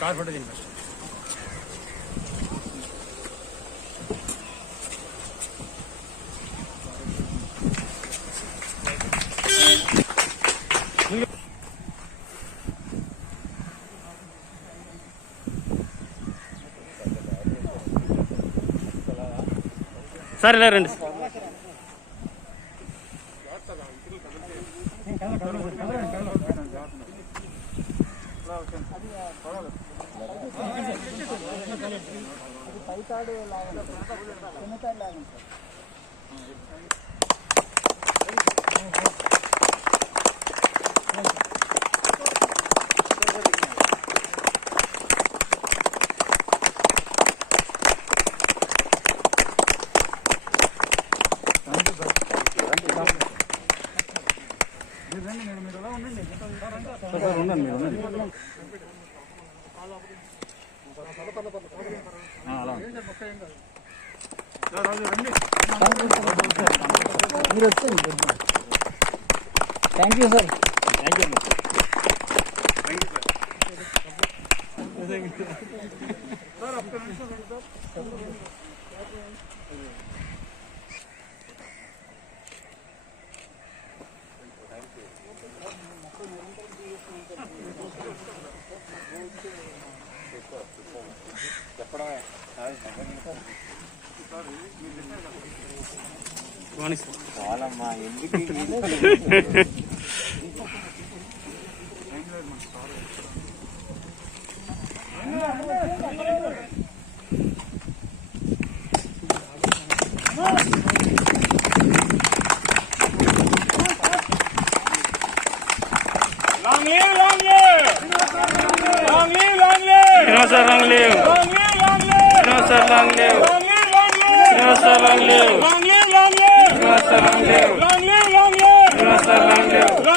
Car photo दिन sir ఇలా రండి. Thank you sir. చాలమ్మా ఎందుకు sir, long live. No sir, long live. No sir, long live. No sir, long live. No sir, long live.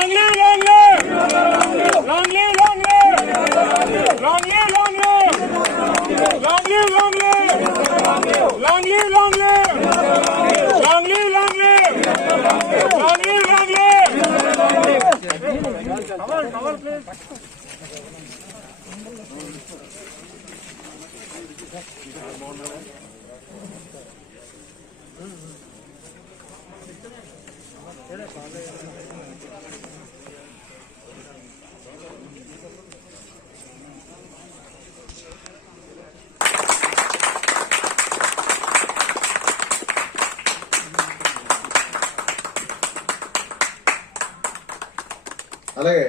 అలాగే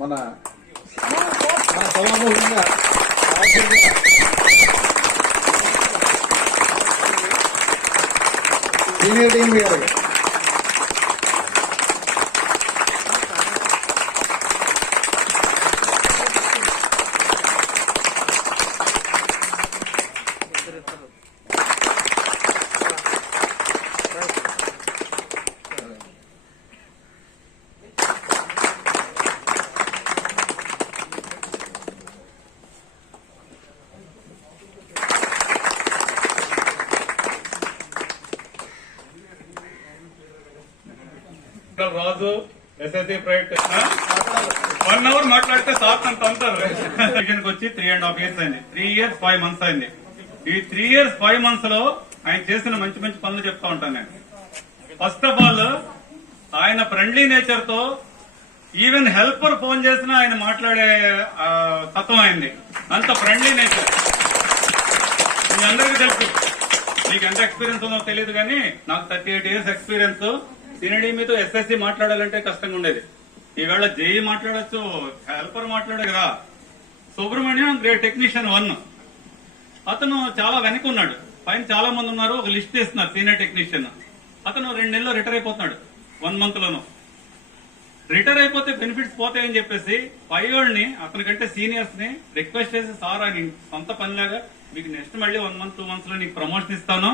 మన సమావేశంగా senior team గారు రాజు SSC project 1 hour మాట్లాడితే sir అంత అంటారు. వచ్చి 3.5 years అయింది. 3 years 5 months అయింది. ఈ 3 years 5 months లో ఆయన చేసిన మంచి మంచి పనులు చెప్తా ఉంటాను నేను. ఫస్ట్ ఆఫ్ ఆల్ ఆయన ఫ్రెండ్లీ నేచర్ తో ఈవెన్ హెల్పర్ ఫోన్ చేసినా ఆయన మాట్లాడే తత్వం అయింది. అంత ఫ్రెండ్లీ నేచర్. మీ అందరికీ తెలుసు. మీకు ఎంత ఎక్స్పీరియన్స్ ఉందో తెలియదు కానీ నాకు 38 years ఎక్స్పీరియన్స్. సినిడీమీతో ఎస్ఎస్సీ మాట్లాడాలంటే కష్టంగా ఉండేది. ఈవేళ జేఈ మాట్లాడచ్చు, హెల్పర్ మాట్లాడే కదా. Subrahmanyam great technician 1. అతను చాలా వెనక ఉన్నాడు. పైన చాలా మంది ఉన్నారు. ఒక లిస్ట్ ఇస్తున్నారు సీనియర్ టెక్నీషియన్. అతను 2 నెలల్లో రిటైర్ అయిపోతున్నాడు. 1 month లోను రిటైర్ అయిపోతే బెనిఫిట్స్ పోతాయని చెప్పేసి పైవాళ్ళని అతని కంటే సీనియర్స్ ని రిక్వెస్ట్ చేసి, సార్ ఆయన సొంత పనిలాగా మీకు నెక్స్ట్ మళ్ళీ 1 month 2 months లో నీకు ప్రమోషన్ ఇస్తాను,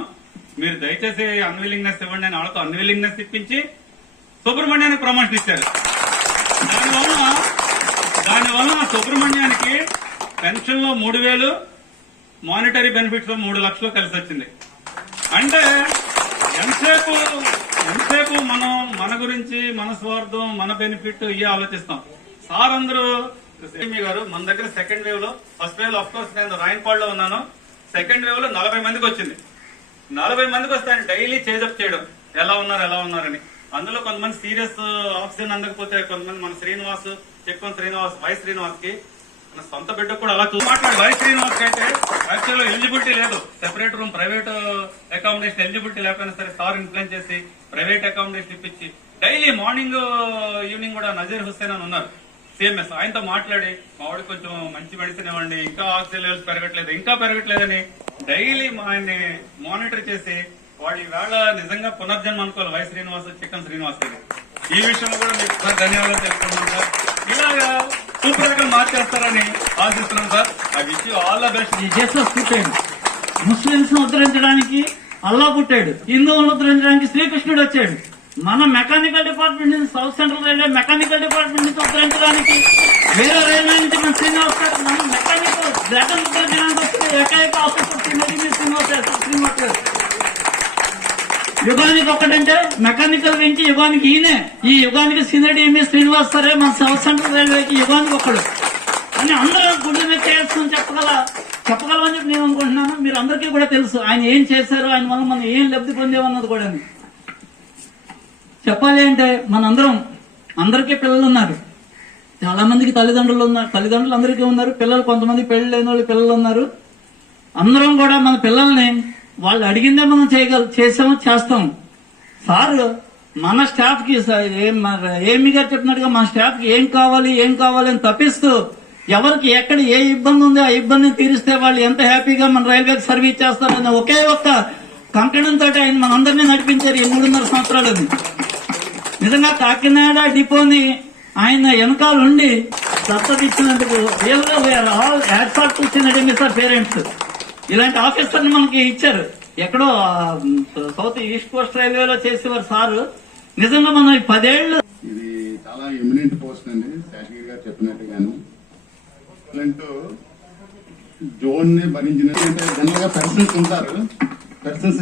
మీరు దయచేసి అన్విల్లింగ్నెస్ ఇవ్వండి అని వాళ్ళతో అన్విల్లింగ్నెస్ ఇప్పించి సుబ్రహ్మణ్యానికి ప్రమోషన్ ఇచ్చారు. దానివల్ల సుబ్రహ్మణ్యానికి పెన్షన్ లో 3,000, మానిటరీ బెనిఫిట్స్ లో 3 లక్షలు కలిసి వచ్చింది. అంటే ఎంతసేపు మనం మన గురించి, మన స్వార్థం, మన బెనిఫిట్ ఇవే ఆలోచిస్తాం. సార్ అందరూ గారు మన దగ్గర సెకండ్ వేవ్ లో, ఫస్ట్ వేవ్ లో అఫ్ కోర్స్ నేను రాయన్పాడ్ లో ఉన్నాను, సెకండ్ వేవ్ లో 40 మందికి వచ్చింది. 40 మందికి వస్తే ఆయన డైలీ చేజప్ చేయడం, ఎలా ఉన్నారని. అందులో కొంతమంది సీరియస్ ఆక్సిజన్ అందకపోతే, కొంతమంది మన శ్రీనివాస్, చెక్కన్ శ్రీనివాస్, వై శ్రీనివాస్ కి మన సొంత బిడ్డ కూడా అలా మాట్లాడు. వై శ్రీనివాస్ అయితే యాక్చువల్ ఎలిజిబిలిటీ లేదు, separate room, private accommodation eligibility లేకపోయినా సరే సార్ ఇన్ఫ్లుయెన్స్ చేసి ప్రైవేట్ అకామిడేషన్ ఇప్పించి డైలీ మార్నింగ్ ఈవినింగ్ కూడా నజీర్ హుస్సేన్ అని ఉన్నారు సిఎంఎస్, ఆయనతో మాట్లాడి మా వాడికి కొంచెం మంచి మెడిసిన్ ఇవ్వండి, ఇంకా ఆక్సిజన్ లెవెల్స్ పెరగట్లేదని డైలీ ఆయన్ని మానిటర్ చేసి వాడు ఈవేళ నిజంగా పునర్జన్మ అనుకోవాలి వై శ్రీనివాస్, చిక్కన్ శ్రీనివాస్ గారు. ఈ విషయంలో కూడా మీకు సార్ ధన్యవాదాలు తెలుపుతున్నాం సార్. ఇలాగా సూపర్ గా మార్చేస్తారని ఆశిస్తున్నాం sir. I wish you all the best. Jesus పుట్టాడు, ముస్లింస్ ను ఉద్ధరించడానికి అల్లా పుట్టాడు, హిందువులను ఉద్ధరించడానికి శ్రీకృష్ణుడు వచ్చాడు. మన మెకానికల్ డిపార్ట్మెంట్ నుంచి, south central railway mechanical department నుంచి ఉద్ధరించడానికి వేరే రైల్వే నుంచి మన శ్రీనివాస్ గారు, మన మెకానికల్ డ్రాగన్ ఉద్ధరించడానికి వచ్చిన ఏకైక ఆఫీసర్ శ్రీనివాస్ గారు. యుగానికి ఒకటంటే మెకానికల్ వెంకి యుగానికి ఈయనే, ఈ యుగానికి సీనియర్ శ్రీనివాస్ సరే మన సౌత్ సెంట్రల్ రైల్వేకి యుగానికి ఒకడు అని అందరూ గుండె మీద చేయాల్సి చెప్పగలమని చెప్పి నేను అనుకుంటున్నాను. మీరు అందరికీ కూడా తెలుసు ఆయన ఏం చేశారు, ఆయన వల్ల మనం ఏం లబ్ధి పొందేమన్నది కూడా. చెప్పాలి అంటే అందరికీ పిల్లలు ఉన్నారు, చాలా మందికి తల్లిదండ్రులు అందరికీ ఉన్నారు పిల్లలు, కొంతమంది పెళ్లి లేని వాళ్ళు పిల్లలు ఉన్నారు. అందరం కూడా మన పిల్లల్ని వాళ్ళు అడిగిందే మనం చేస్తాం. సార్ మన స్టాఫ్ కి ఏమి గారు చెప్పినట్టుగా మన స్టాఫ్ కి ఏం కావాలి అని తప్పిస్తూ ఎవరికి ఎక్కడ ఏ ఇబ్బంది ఉందో ఆ ఇబ్బందిని తీరిస్తే వాళ్ళు ఎంత హ్యాపీగా మన రైల్వేకి సర్వీస్ చేస్తారని ఒకే ఒక్క కంకణంతో ఆయన మనందరినీ నడిపించారు ఈ 3.5 సంవత్సరాలని. నిజంగా కాకినాడ డిపోని ఆయన వెనకాలండి దత్తత ఇచ్చినందుకు ఆల్ యాడ్సాట్ కూర్చున్నాడండి సార్ పేరెంట్స్. ఇలాంటి ఆఫీసర్ని మనకి ఇచ్చారు. ఎక్కడో సౌత్ ఈస్ట్ కోస్ట్ రైల్వేలో చేసేవారు సారు. నిజంగా మనం 10 ఏళ్ళు ఇది చాలా ఎమినెంట్ పోస్ట్ అండి, శాఖగిరి గారు చెప్పినట్టుగాను. జోన్ ని భరించిన జనరల్ గా పర్సన్స్ ఉంటారు,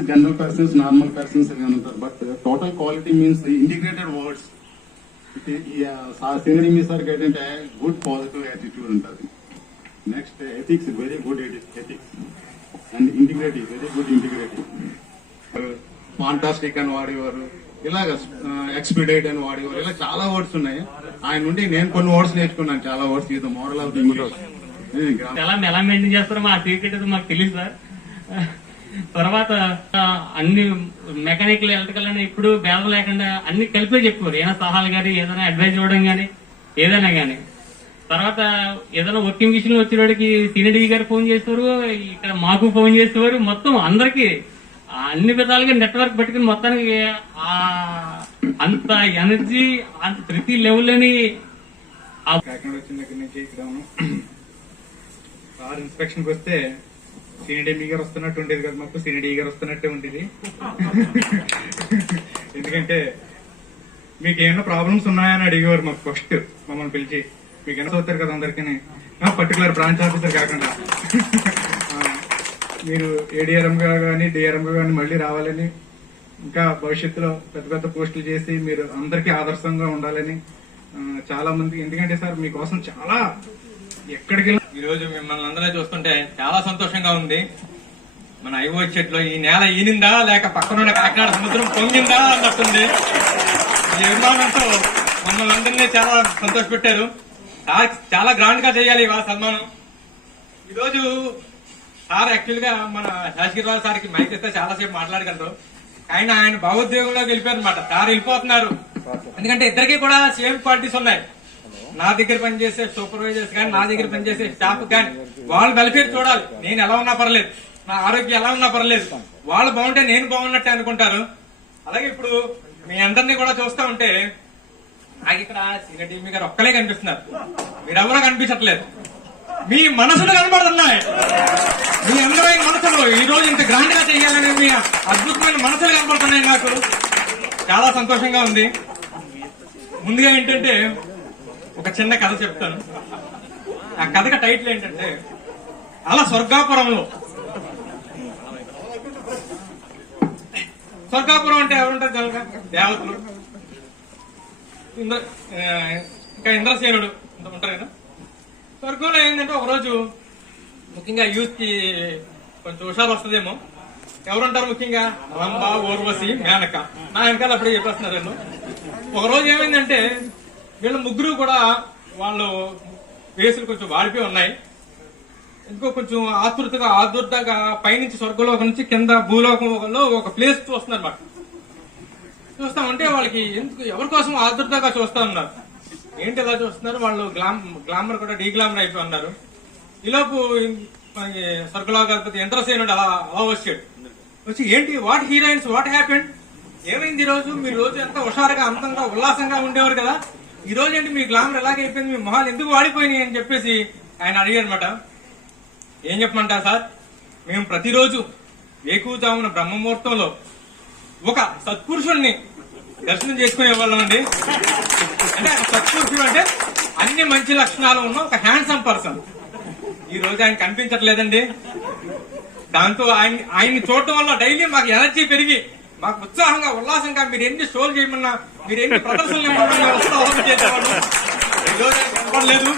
జనరల్ పర్సన్స్, నార్మల్ పర్సన్స్ అని ఉంటారు. But total quality means integrated words. Senior sir ఏంటంటే గుడ్ పాజిటివ్ యాటిట్యూడ్ ఉంటుంది. Next ethics, very good ethics. And integrative, very good integrative. Fantastic అని వాడేవారు, ఇలాగ ఎక్స్పీడైట్ అని వాడేవారు, ఇలా చాలా వర్డ్స్ ఉన్నాయి. ఆయన నుండి నేను కొన్ని వర్డ్స్ నేర్చుకున్నాను, చాలా వర్డ్స్. ఇది మోడల్ ఆఫ్ ఇంగ్లీష్. ఎలా మెయింటైన్ చేస్తారో మా సీక్రెట్ మాకు తెలియదు సార్. తర్వాత అన్ని మెకానికల్, ఎలక్ట్రికల్ అని ఇప్పుడు భేదం లేకుండా అన్ని కలిపే చెప్పేవారు. ఏదైనా సలహాలు కానీ, ఏదైనా అడ్వైజ్ ఇవ్వడం కానీ, ఏదైనా కానీ. తర్వాత ఏదైనా వర్కింగ్ విషయంలో వచ్చేవాడికి సీనియర్ గారు ఫోన్ చేసేవారు, ఇక్కడ మాకు ఫోన్ చేసేవారు. మొత్తం అందరికి అన్ని విధాలుగా నెట్వర్క్ పెట్టుకుని మొత్తానికి అంత ఎనర్జీ ప్రతి లెవెల్ అని. కాకినాడ వచ్చిన దగ్గర నుంచి ఇక్కడ సార్ ఇన్స్పెక్షన్ కి వస్తే సీనియర్ గారు వస్తున్నట్టు ఉండేది కదా, మాకు సీనియర్ గారు వస్తున్నట్టే ఉండేది. ఎందుకంటే మీకు ఏమైనా ప్రాబ్లమ్స్ ఉన్నాయని అడిగేవారు మాకు ఫస్ట్ మమ్మల్ని పిలిచి. మీకు ఎంత అవుతారు కదా అందరికీ, పర్టికులర్ బ్రాంచ్ ఆఫీసర్ కాకుండా మీరు ఏడీఆర్ఎం గా కానీ డిఆర్ఎం గా కానీ మళ్ళీ రావాలని, ఇంకా భవిష్యత్తులో పెద్ద పెద్ద పోస్టులు చేసి మీరు అందరికీ ఆదర్శంగా ఉండాలని చాలా మంది. ఎందుకంటే సార్ మీకోసం చాలా ఎక్కడికి ఈ రోజు మిమ్మల్ని అందరూ చూస్తుంటే చాలా సంతోషంగా ఉంది. మన ఐఓ చెట్లో ఈ నేల ఈనిందా లేక పక్కనున్న కాకినాడ సముద్రం పొంగిందా అన్నట్టుంది. ఈ అభిమానంతో మమ్మల్ని అందరినీ చాలా సంతోష పెట్టారు. చాలా గ్రాండ్ గా చేయాలి ఇవాళ సన్మానం. ఈరోజు సార్ యాక్చువల్ గా మన శాసగిరివాల సార్కి మైక్ ఇస్తే చాలాసేపు మాట్లాడగలరు. ఆయన భావోద్వేగంలో వెళ్ళిపోయారు అనమాట. సార్ వెళ్ళిపోతున్నారు ఎందుకంటే ఇద్దరికి కూడా సేమ్ క్వాలిటీస్ ఉన్నాయి. నా దగ్గర పనిచేసే సూపర్వైజర్స్ కానీ, నా దగ్గర పనిచేసే స్టాఫ్ కానీ వాళ్ళ వెల్ఫేర్ చూడాలి. నేను ఎలా ఉన్నా పర్లేదు, నా ఆరోగ్యం ఎలా ఉన్నా పర్లేదు, వాళ్ళు బాగుంటే నేను బాగున్నట్టే అనుకుంటారు. అలాగే ఇప్పుడు మీ అందరినీ కూడా చూస్తా ఉంటే నాకు ఇక్కడ సీనియర్ టీమ్ గారు ఒక్కలే కనిపిస్తున్నారు, మీరెవరో కనిపించట్లేదు. మీ మనసులు కనబడుతున్నాయి. మీ అందమైన మనసులు ఈ రోజు ఇంత గ్రాండ్ గా చేయాలని మీ అద్భుతమైన మనసులు కనబడుతున్నాయి. నాకు చాలా సంతోషంగా ఉంది. ముందుగా ఏంటంటే ఒక చిన్న కథ చెప్తాను. ఆ కథకి టైటిల్ ఏంటంటే అలా స్వర్గాపురంలో. స్వర్గాపురం అంటే ఎవరుంటారు కనుక దేవతలు, ఇంకా ఇంద్రసేనుడు, ఉంటారు కదా. స్వర్గంలో ఏంటంటే ఒకరోజు ముఖ్యంగా యూత్ కి కొంచెం హుషారు వస్తుందేమో. ఎవరుంటారు ముఖ్యంగా? రంభ, ఊర్వశి, మేనక. నా వెనకాల అప్పుడే చెప్పేస్తున్నారు వీళ్ళు. ఒకరోజు ఏమైందంటే వీళ్ళు ముగ్గురు కూడా వాళ్ళు వేసులు కొంచెం వాడిపోయి ఉన్నాయి. ఇంకో కొంచెం ఆదుర్దాగా పైనుంచి స్వర్గలోకం నుంచి కింద భూలోకంలో ఒక ప్లేస్ చూస్తున్నారు అన్నమాట. చూస్తామంటే వాళ్ళకి ఎందుకు ఎవరి కోసం ఆదుర్దాగా చూస్తా ఉన్నారు. ఏంటి ఎలా చూస్తున్నారు? వాళ్ళు గ్లామర్ కూడా డీగ్లామర్ అయిపోయి ఉన్నారు. ఈలోపు మనకి స్వర్గలోకాధిపతి ఇంద్రసేనుడు అలా వచ్చి ఏంటి వాట్ హీరోయిన్స్ వాట్ హ్యాపెండ్, ఏమైంది ఈ రోజు? మీరు రోజు ఎంత హుషారుగా అందంగా ఉల్లాసంగా ఉండేవారు కదా, ఈ రోజు ఏంటి మీ గ్లామర్ ఎలాగైపోయింది, మీ మొహాలు ఎందుకు వాడిపోయినాయి అని చెప్పేసి ఆయన అడిగారనమాట. ఏం చెప్పమంటారు సార్, మేము ప్రతిరోజు వేకువజామున బ్రహ్మముహూర్తంలో ఒక సత్పురుషుణ్ణి దర్శనం చేసుకునే వాళ్ళం అండి. అంటే సత్పురుషుడు అంటే అన్ని మంచి లక్షణాలు ఉన్న ఒక హ్యాండ్సమ్ పర్సన్. ఈ రోజు ఆయన కనిపించట్లేదండి. దాంతో ఆయన్ని చూడటం వల్ల డైలీ మాకు ఎనర్జీ పెరిగి మాకు ఉత్సాహంగా ఉల్లాసంగా మీరు ఎన్ని షోలు చేయమన్నా మీరు ఎన్ని ప్రదర్శనలు ఇవ్వమన్నా ఉత్సాహం చేసేవాళ్ళు. ఈ రోజు ఆయన కనపడలేదు.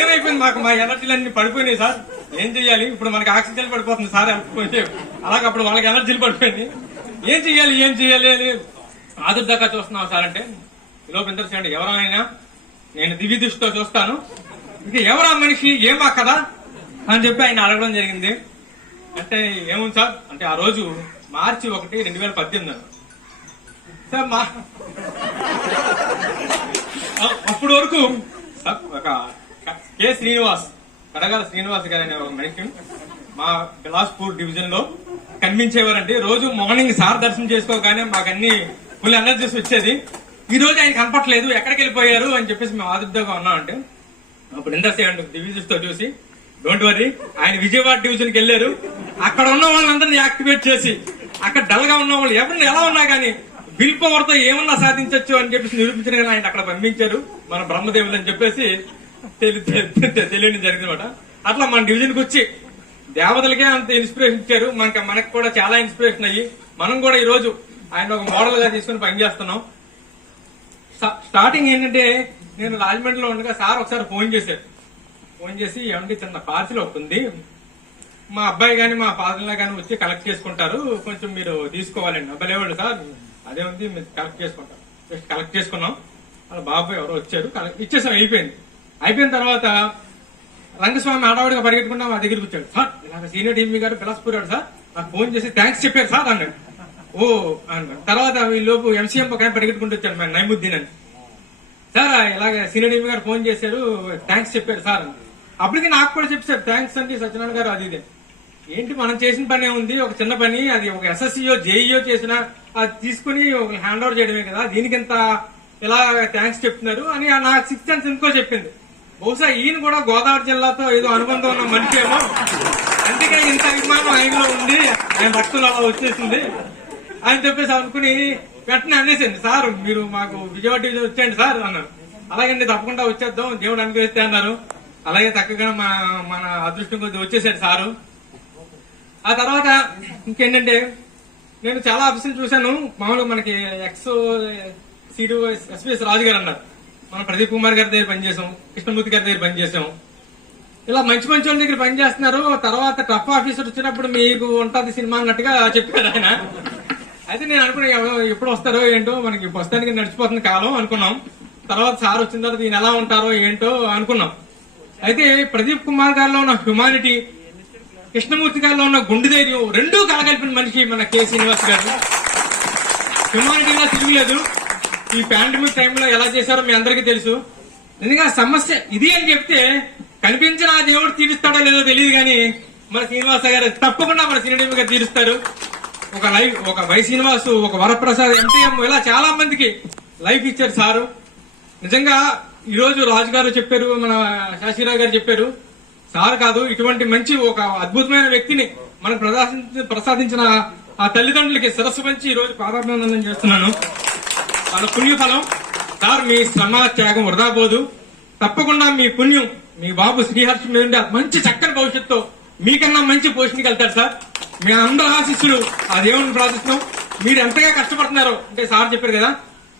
ఏమైపోయింది? మాకు మా ఎనర్జీలన్నీ పడిపోయినాయి సార్. ఏం చెయ్యాలి? ఇప్పుడు మనకి ఆక్సిజన్ పడిపోతుంది సార్ కొంచెం, అలాగే అప్పుడు వాళ్ళకి ఎనర్జీలు పడిపోయింది. ఏం చెయ్యాలి అని ఆదుర్దాకా చూస్తున్నాం సార్ అంటే, లోపు ఇంద్రసేనుడు ఎవరైనా నేను దివ్య దృష్టితో చూస్తాను, ఇంకా ఎవరా మనిషి ఏమా కదా అని చెప్పి ఆయన అడగడం జరిగింది. అంటే ఏముంది సార్ అంటే ఆ రోజు మార్చి 1, 2018 సార్ అప్పటి వరకు ఒక కె శ్రీనివాస్, కడగాల శ్రీనివాస్ గారు అనే ఒక మనిషి మా బిలాస్పూర్ డివిజన్ లో కనిపించేవారండి. రోజు మార్నింగ్ సార్ దర్శనం చేసుకోగానే మాకన్నీ ఫుల్ ఎనర్జీస్ వచ్చేది. ఈ రోజు ఆయన కనపట్లేదు, ఎక్కడికి వెళ్ళిపోయారు అని చెప్పేసి మేము ఆదుర్దాగా ఉన్నామంటే, అప్పుడు ఇంద్రసేనుడు దివ్యదృష్టితో చూసి డోంట్ వర్రీ, ఆయన విజయవాడ డివిజన్కి వెళ్లారు, అక్కడ ఉన్న వాళ్ళందరినీ యాక్టివేట్ చేసి అక్కడ డల్ గా ఉన్న వాళ్ళు ఎవరిని ఎలా ఉన్నా కానీ విల్ పవర్ తో ఏమన్నా సాధించవచ్చు అని చెప్పేసి నిరూపించిన ఆయన అక్కడ పంపించారు మన బ్రహ్మదేవులు అని చెప్పేసి తెలియడం జరిగిందన్నమాట. అట్లా మన డివిజన్ కి వచ్చి దేవతలకే అంత ఇన్స్పిరేషన్ ఇచ్చారు. మనకు కూడా చాలా ఇన్స్పిరేషన్ అయ్యి మనం కూడా ఈ రోజు ఆయన ఒక మోడల్ గా తీసుకుని పనిచేస్తున్నాం. స్టార్టింగ్ ఏంటంటే నేను రాజమండ్రిలో ఉండగా సార్ ఒకసారి ఫోన్ చేసి ఏమంటే చిన్న పార్సిల్ ఒకటి ఉంది, మా అబ్బాయి గాని మా ఫాదర్ గాని వచ్చి కలెక్ట్ చేసుకుంటారు, కొంచెం మీరు తీసుకోవాలండి. అబ్బాయి లేవాడు సార్, అదే ఉంది మీరు కలెక్ట్ చేసుకుంటారు. జస్ట్ కలెక్ట్ చేసుకున్నాం. వాళ్ళ బాబాయ్ ఎవరో వచ్చారు, ఇచ్చేసాం. అయిపోయిన తర్వాత రంగస్వామి ఆడవాడిగా పరిగెట్టుకుంటా మా దగ్గరికి వచ్చాడు. సార్ ఇలాగ సీనియర్ టీమ్ గారు పిలసిపోయాడు సార్, నాకు ఫోన్ చేసి థ్యాంక్స్ చెప్పారు సార్ అన్నాడు. ఓ అన్నాడు. తర్వాత వీళ్ళలోపు ఎంసీఎం ఒక ఆయన పరిగెట్టుకుంటూ వచ్చాడు, మేము నైముద్దీన్ అని. సార్ ఇలాగ సీనియర్ టీమ్ గారు ఫోన్ చేశారు, థ్యాంక్స్ చెప్పారు సార్ అని. అప్పటికి నాకు కూడా చెప్పారు థ్యాంక్స్ అండి సత్యనారాయణ గారు. అది ఇదే ఏంటి మనం చేసిన పని ఉంది, ఒక చిన్న పని, అది ఒక ఎస్ఎస్సీఓ జేఈఓ చేసినా అది తీసుకుని ఒక హ్యాండ్ ఓవర్ చేయడమే కదా, దీనికి ఎంత ఇలా థ్యాంక్స్ చెప్తున్నారు అని నాకు 6th సెన్స్ ఎందుకో చెప్పింది. బహుశా ఈయన కూడా గోదావరి జిల్లాతో ఏదో అనుబంధం ఉన్న మనిషి ఏమో, అందుకే ఇంత అభిమానం ఆయనలో ఉంది, ఆయన రక్తంలో అలా వచ్చేసింది అని చెప్పేసి అనుకుని వెంటనే అనేసింది. సార్ మీరు మాకు విజయవాడ డివిజన్ వచ్చేయండి సార్ అన్నారు. అలాగండి తప్పకుండా వచ్చేద్దాం, దేవుడు అనుగ్రహిస్తే అన్నారు. అలాగే చక్కగా మన అదృష్టం కొద్ది వచ్చేసాడు సారు. ఆ తర్వాత ఇంకేంటంటే నేను చాలా ఆఫీసులు చూశాను. మామూలుగా మనకి సిడిఓ ఎస్పీఎస్ రాజు గారు అన్నారు, మనం ప్రదీప్ కుమార్ గారి దగ్గర పనిచేసాం, కృష్ణమూర్తి గారి దగ్గర పనిచేసాం. ఇలా మంచి వాళ్ళ దగ్గర పనిచేస్తున్నారు. తర్వాత టఫ్ ఆఫీసర్ వచ్చినప్పుడు మీకు ఉంటుంది సినిమా అన్నట్టుగా చెప్పారు ఆయన. అయితే నేను అనుకున్నా ఎప్పుడు వస్తారో ఏంటో, మనకి ప్రస్తుతానికి నడిచిపోతుంది కాలం అనుకున్నాం. తర్వాత సార్ వచ్చిన తర్వాత ఈయన ఎలా ఉంటారో ఏంటో అనుకున్నాం. అయితే ప్రదీప్ కుమార్ గారిలో ఉన్న హ్యుమానిటీ, కృష్ణమూర్తి గారిలో ఉన్న గుండె ధైర్యం రెండూ కలగలిపిన మనిషి మన కె శ్రీనివాస్ గారు. హ్యుమానిటీగా తిరగలేదు. ఈ పాండమిక్ టైంలో ఎలా చేశారో మీ అందరికీ తెలుసు. ఎందుకంటే సమస్య ఇది అని చెప్తే కనిపించిన ఆ దేవుడు తీరుస్తాడో లేదో తెలియదు, కానీ మన శ్రీనివాస గారు తప్పకుండా మన శ్రీనివాస గారు తీరుస్తారు. ఒక వై శ్రీనివాసు, ఒక వరప్రసాద్, ఎంటీఎం, ఇలా చాలా మందికి లైఫ్ ఇచ్చారు సారు. నిజంగా ఈ రోజు రాజు గారు చెప్పారు, మన శాస్త్రీరావు గారు చెప్పారు, సార్ కాదు ఇటువంటి మంచి ఒక అద్భుతమైన వ్యక్తిని మనకు ప్రసాదించిన ఆ తల్లిదండ్రులకి శిరస్సు పంచి ఈ రోజు పాదాభివందనం చేస్తున్నాను. వాళ్ళ పుణ్యఫలం సార్, మీ శ్రమ త్యాగం వృధా పోదు. తప్పకుండా మీ పుణ్యం మీ బాబు శ్రీహర్ష మీద మంచి చక్కని భవిష్యత్తు మీకన్నా మంచి పోషణకి వెళ్తారు సార్. మీ అందరి ఆశీస్సులు ఆ దేవుడిని ప్రార్థిస్తున్నాం. మీరు ఎంతగా కష్టపడుతున్నారో అంటే సార్ చెప్పారు కదా,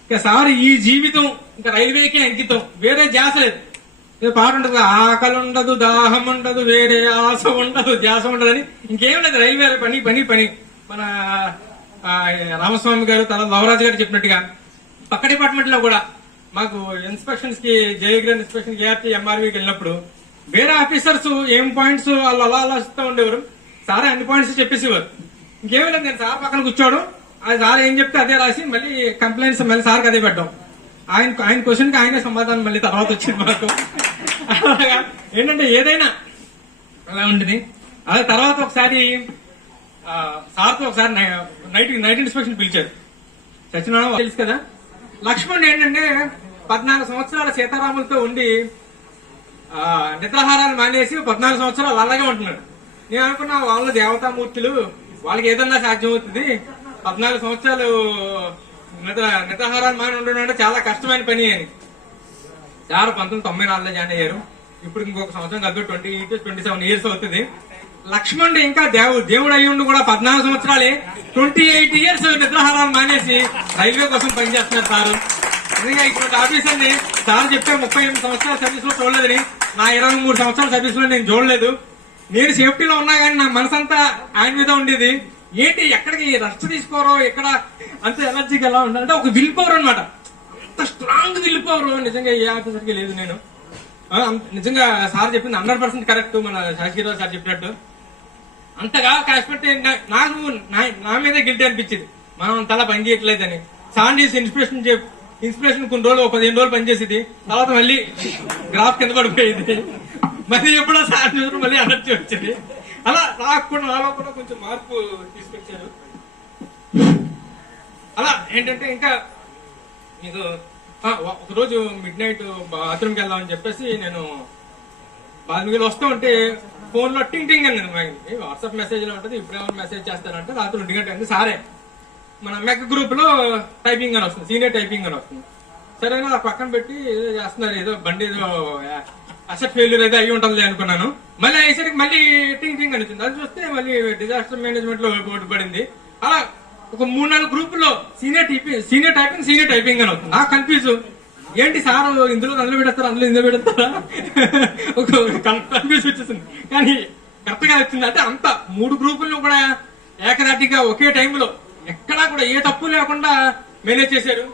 ఇక సార్ ఈ జీవితం ఇంకా రైల్వేకి అంకితం, వేరే ధ్యాస లేదు. ఏదో పాట ఉండదు, ఆకలి ఉండదు, దాహం ఉండదు, వేరే ఆశ ఉండదు, ధ్యాస ఉండదు అని ఇంకేం లేదు. రైల్వే పని పని పని. మన రామస్వామి గారు, తర్వాత లవరాజు గారు చెప్పినట్టుగా పక్క డిపార్ట్మెంట్ లో కూడా మాకు ఇన్స్పెక్షన్స్ కి జయగ్రహణ ఇన్స్పెక్షన్ ఏఆర్టీ ఎంఆర్వీకి వెళ్ళినప్పుడు వేరే ఆఫీసర్స్ ఏం పాయింట్స్ వాళ్ళు అలా ఆలోచిస్తూ ఉండేవారు. సారే అన్ని పాయింట్స్ చెప్పేసేవారు. ఇంకేమీ లేదు, నేను సార్ పక్కన కూర్చోవడం, అది సార్ ఏం చెప్తే అదే రాసి మళ్ళీ కంప్లైంట్స్ మళ్ళీ సార్కి అదే పెట్టడం. ఆయన క్వశ్చన్ కి ఆయనే సమాధానం మళ్ళీ తర్వాత వచ్చింది మాకు. అలాగా ఏంటంటే ఏదైనా అలా ఉంటుంది. అదే తర్వాత ఒకసారి సార్తో ఒకసారి నైట్ ఇన్స్పెక్షన్ పిలిచారు. సత్యనారాయణ తెలుసు కదా. లక్ష్మణ్ ఏంటంటే 14 సంవత్సరాల సీతారాములతో ఉండి నిద్రాహారాలు మానేసి 14 సంవత్సరాలు అలాగే ఉంటున్నాడు. నేను అనుకున్నా వాళ్ళు దేవతామూర్తులు, వాళ్ళకి ఏదన్నా సాధ్యం అవుతుంది. 14 సంవత్సరాలు నిద్రాహారాలు మాని ఉండడం అంటే చాలా కష్టమైన పని అని. సార్ 1994లో జాయిన్ అయ్యారు. ఇప్పుడు ఇంకొక సంవత్సరం కలిపి 27 ఇయర్స్ అవుతుంది. లక్ష్మణ్ ఇంకా దేవుడు అయ్యి ఉండి కూడా 14 సంవత్సరాలే 28 ఇయర్స్ నిద్రాహారాలు మానేసి రైల్వే కోసం పనిచేస్తున్నారు సార్. నిజంగా ఇటువంటి ఆఫీసర్ని సార్ చెప్పే 38 సంవత్సరాల సర్వీస్ లో చూడలేదని, నా 23 సంవత్సరాల సర్వీస్ లో నేను చూడలేదు. నేను సేఫ్టీలో ఉన్నా కానీ నా మనసంతా ఆయన మీద ఉండేది. ఏంటి ఎక్కడికి రెస్ట్ తీసుకోరో, ఎక్కడ అంత ఎనర్జీకి ఎలా ఉండాలంటే ఒక విల్ పవర్ అనమాట. అంత స్ట్రాంగ్ విల్ పవర్ నిజంగా ఏ ఆఫీసర్కి లేదు. నేను నిజంగా సార్ చెప్పింది 100% కరెక్ట్. మన శాస్త్రీరావు సార్ చెప్పినట్టు అంతగా కష్టపడితే నాకు నా మీదే గిల్టీ అనిపించింది, మనం అంతలా పని చేయట్లేదని. సాండీస్ ఇన్స్పిరేషన్ కొన్ని రోజులు 15 రోజులు పనిచేసేది, తర్వాత మళ్ళీ గ్రాఫ్ కింద పడిపోయేది. మళ్ళీ ఎప్పుడో సార్ చూసి మళ్ళీ ఎనర్జీ వచ్చింది. అలా నాకు కూడా నాలో కూడా కొంచెం మార్పు తీసుకొచ్చారు. అలా ఏంటంటే ఇంకా మీకు ఒకరోజు మిడ్ నైట్ బాత్రూమ్కి వెళ్దామని చెప్పేసి నేను బాత్రూమ్కి వస్తూ ఉంటే ఫోన్ లో టింగ్ టింగ్ అని వాట్సాప్ మెసేజ్ లో ఉంటుంది. ఇప్పుడేమైనా మెసేజ్ చేస్తారంటే రాత్రి 2 గంటల సారే మన మెక్ గ్రూప్ లో టైపింగ్ అని వస్తుంది, సీనియర్ టైపింగ్ అని వస్తుంది. సరే అలా పక్కన పెట్టి ఏదో చేస్తున్నారు, ఏదో బండి ఏదో అసెట్ ఫెయిల్యూర్ అయితే అయ్యి ఉంటుంది అనుకున్నాను. మళ్ళీ అయ్యేసరికి మళ్ళీ టింగ్ టింగ్ అని వచ్చింది. అది చూస్తే మళ్ళీ డిజాస్టర్ మేనేజ్మెంట్ లో బోర్డు పడింది. అలా ఒక 3-4 గ్రూపుల్లో సీనియర్ టైపింగ్ అని వస్తుంది. నాకు కన్ఫ్యూజ్, ఏంటి సార్ ఇందులో అందులో పెడతారా, అందులో ఇందులో పెడతారా, ఒక కన్ఫ్యూజ్ వచ్చేసింది. కానీ కరెక్ట్ గా వచ్చింది. అంటే అంత 3 గ్రూపుల్లో కూడా ఏకదాటిగా ఒకే టైంలో ఎక్కడా కూడా ఏ తప్పు లేకుండా మేనేజ్ చేశారు.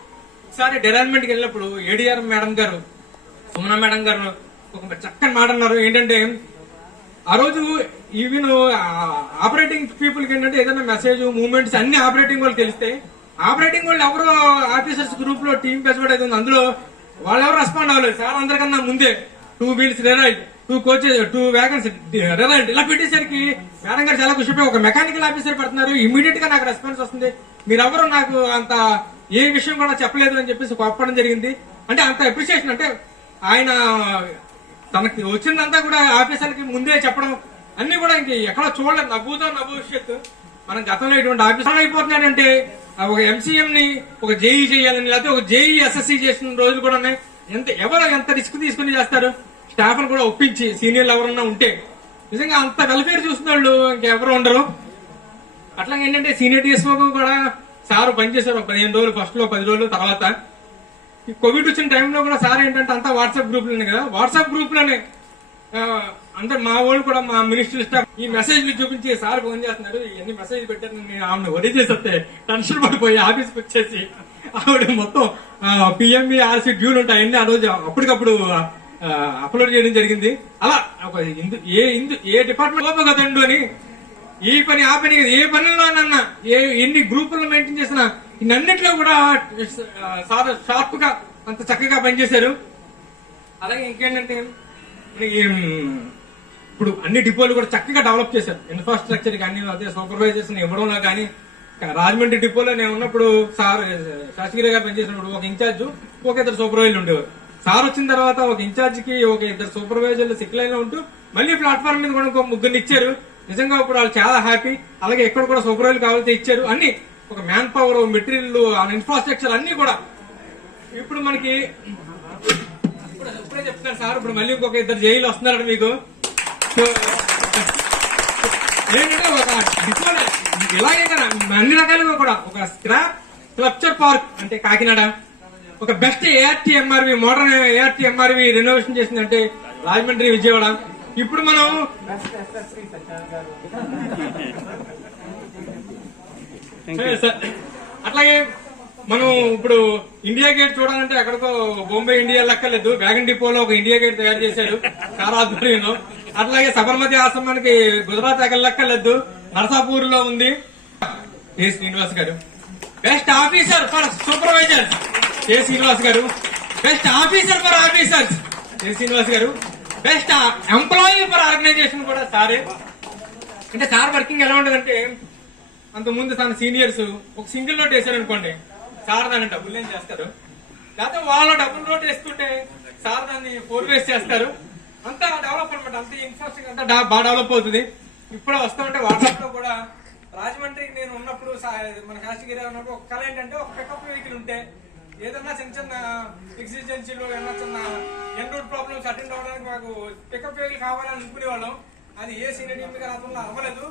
ఒకసారి డెరాన్మెంట్ కి వెళ్ళినప్పుడు ఏడీఆర్ మేడం గారు, సుమన మేడం గారు ఒక చక్కని మాట అన్నారు. ఏంటంటే ఆ రోజు ఈవెన్ ఆపరేటింగ్ పీపుల్ కి ఏంటంటే ఏదైనా మెసేజ్ మూవ్మెంట్స్ అన్ని ఆపరేటింగ్ వాళ్ళు తెలిస్తే, ఆపరేటింగ్ వాళ్ళు ఎవరో ఆఫీసర్స్ గ్రూప్ లో టీమ్ పెసబడి అయితే అందులో వాళ్ళు ఎవరు రెస్పాండ్ అవ్వలేదు. సార్ అందరికన్నా ముందే 2 వీల్స్ రిరైడ్, 2 కోచెస్, 2 వ్యాగన్స్ రిరైడ్ ఇలా పెట్టేసరికి మేడం గారు చాలా ఖుషిపోయి ఒక మెకానికల్ ఆఫీసర్ పెడుతున్నారు, ఇమీడియట్ గా నాకు రెస్పాన్స్ వస్తుంది, మీరెవరు నాకు అంత ఏ విషయం కూడా చెప్పలేదు అని చెప్పేసి కోప్పడం జరిగింది. అంటే అంత అప్రిసియేషన్. అంటే ఆయన తనకి వచ్చిందంతా కూడా ఆఫీసర్కి ముందే చెప్పడం అన్ని కూడా ఇంక ఎక్కడో చూడలేదు. నవ్వుతో భవిష్యత్తు మనం గతంలో ఇటువంటి ఆఫీసర్ అయిపోతున్నాడంటే ఒక ఎంసీఎం ని ఒక జేఈ చేయాలని, లేకపోతే ఒక జేఈ ఎస్ఎస్సీ చేసిన రోజులు కూడా ఉన్నాయి. ఎంత రిస్క్ తీసుకుని చేస్తారు. స్టాఫ్ ను కూడా ఒప్పించి సీనియర్లు ఎవరన్నా ఉంటే నిజంగా అంత వెల్ఫేర్ చూసిన వాళ్ళు ఇంకెవరు ఉండరు. అట్లాగే ఏంటంటే సీనియర్ టీఎస్ఓ కూడా సార్ పనిచేశారు 15 రోజులు, ఫస్ట్ లో 10 రోజులు. తర్వాత ఈ కోవిడ్ వచ్చిన టైంలో కూడా సార్ ఏంటంటే అంతా వాట్సాప్ గ్రూప్లోనే కదా, వాట్సాప్ గ్రూప్ లోనే అందరు మా వాళ్ళు కూడా మా మినిస్టర్ స్టాఫ్ ఈ మెసేజ్లు చూపించి సార్ ఫోన్ చేస్తున్నారు, ఇవన్నీ మెసేజ్ పెట్టారు. నేను ఆమెను వరి చేసేస్తే టెన్షన్ పడిపోయి ఆఫీస్కి వచ్చేసి ఆవిడ మొత్తం పిఎంఈ ఆర్సీ డ్యూలు ఉంటాయి అన్ని ఆ రోజు అప్పటికప్పుడు అప్లోడ్ చేయడం జరిగింది. అలా ఒక ఏ డిపార్ట్మెంట్ కదండు అని ఈ పని ఆ పని ఏ పనిలోనన్నా ఎన్ని గ్రూపులను మెయింటైన్ చేసినా ఇన్నిట్లో కూడా షార్ప్ గా అంత చక్కగా పనిచేశారు. అలాగే ఇంకేంటంటే ఇప్పుడు అన్ని డిపోలు కూడా చక్కగా డెవలప్ చేశారు. ఇన్ఫ్రాస్ట్రక్చర్ కానీ అదే సూపర్వైజర్స్ ఇవ్వడంలో కానీ రాజమండ్రి డిపోలో నేను ఉన్నప్పుడు సార్ శాస్త్రి గారు పనిచేసినప్పుడు ఒక ఇన్ఛార్జ్ ఒక 2 సూపర్వైజర్లు ఉండేవారు. సార్ వచ్చిన తర్వాత ఒక ఇన్ఛార్జ్ కి ఒక 2 సూపర్వైజర్లు సిక్ లైన్ లో ఉంటూ మళ్ళీ ప్లాట్ఫామ్ మీద కూడా 3 ఇచ్చారు. నిజంగా ఇప్పుడు వాళ్ళు చాలా హ్యాపీ. అలాగే ఎక్కడ కూడా సూపర్వైజర్లు కావాలంటే ఇచ్చారు. అన్ని ఒక మ్యాన్ పవర్, మెటీరియల్, ఇన్ఫ్రాస్ట్రక్చర్ అన్ని కూడా ఇప్పుడు మనకి ఇప్పుడే చెప్తున్నారు సార్. ఇప్పుడు మళ్ళీ ఇంకొక 2 జైలు వస్తున్నారు మీకు. ఏంటంటే ఒక డిపోలో ఇలాగే కదా అన్ని రకాలుగా కూడా ఒక స్క్రాప్ క్లప్చర్ పార్క్ అంటే కాకినాడ, ఒక best ART-MRV modern ART-MRV renovation చేసిందంటే రాజమండ్రి, విజయవాడ. ఇప్పుడు మనం అట్లాగే మనం ఇప్పుడు ఇండియా గేట్ చూడాలంటే ఎక్కడికో బొంబే ఇండియా లెక్కలేదు, వ్యాగన్ డిపోలో ఒక ఇండియా గేట్ తయారు చేశారు చాలా ఆధ్వర్యంలో. అట్లాగే సబర్మతి ఆశ్రమానికి గుజరాత్ ఎక్కలెక్కలేదు, నరసాపూర్ లో ఉంది. ఏ శ్రీనివాస్ గారు బెస్ట్ ఆఫీసర్ ఫర్ సూపర్వైజర్స్, ఏ శ్రీనివాస్ గారు. బెస్ట్ ఆఫీసర్ ఫర్ ఆఫీసర్స్, ఏ శ్రీనివాస్ గారు. బెస్ట్ ఎంప్లాయీ ఫర్ ఆర్గనైజేషన్ కూడా సారే. అంటే సార్ వర్కింగ్ ఎలా ఉంటదంటే, అంత ముందు తన సీనియర్స్ ఒక సింగిల్ నోట్ వేసారు అనుకోండి, సార్ దాన్ని డబ్బులు ఏం చేస్తారు, లేకపోతే వాళ్ళ డబ్బులు నోట్ వేసుకుంటే సార్ దాన్ని 4 వేస్ చేస్తారు. అంతా డెవలప్ అనమాట, అంత ఇన్ఫ్రాస్ట్రక్చర్ అంతా బాగా డెవలప్ అవుతుంది. ఇప్పుడు వస్తామంటే వాట్సాప్ లో కూడా రాజమండ్రికి నేను ఉన్నప్పుడు మన కాశీగిరి ఉన్నప్పుడు ఒక కళ ఏంటంటే, ఒక పికప్ వెహికల్ ఉంటే ఏదన్నా చిన్న చిన్న ఎగ్జిస్టెన్సీలు ఏదన్నా చిన్న ఎన్ రూట్ ప్రాబ్లమ్స్ అటెండ్ అవ్వడానికి మాకు పికప్ వెహికల్ కావాలని అనుకునేవాళ్ళం. అది ఏ సీనియర్ టీమ్ గారు అతను అవ్వలేదు.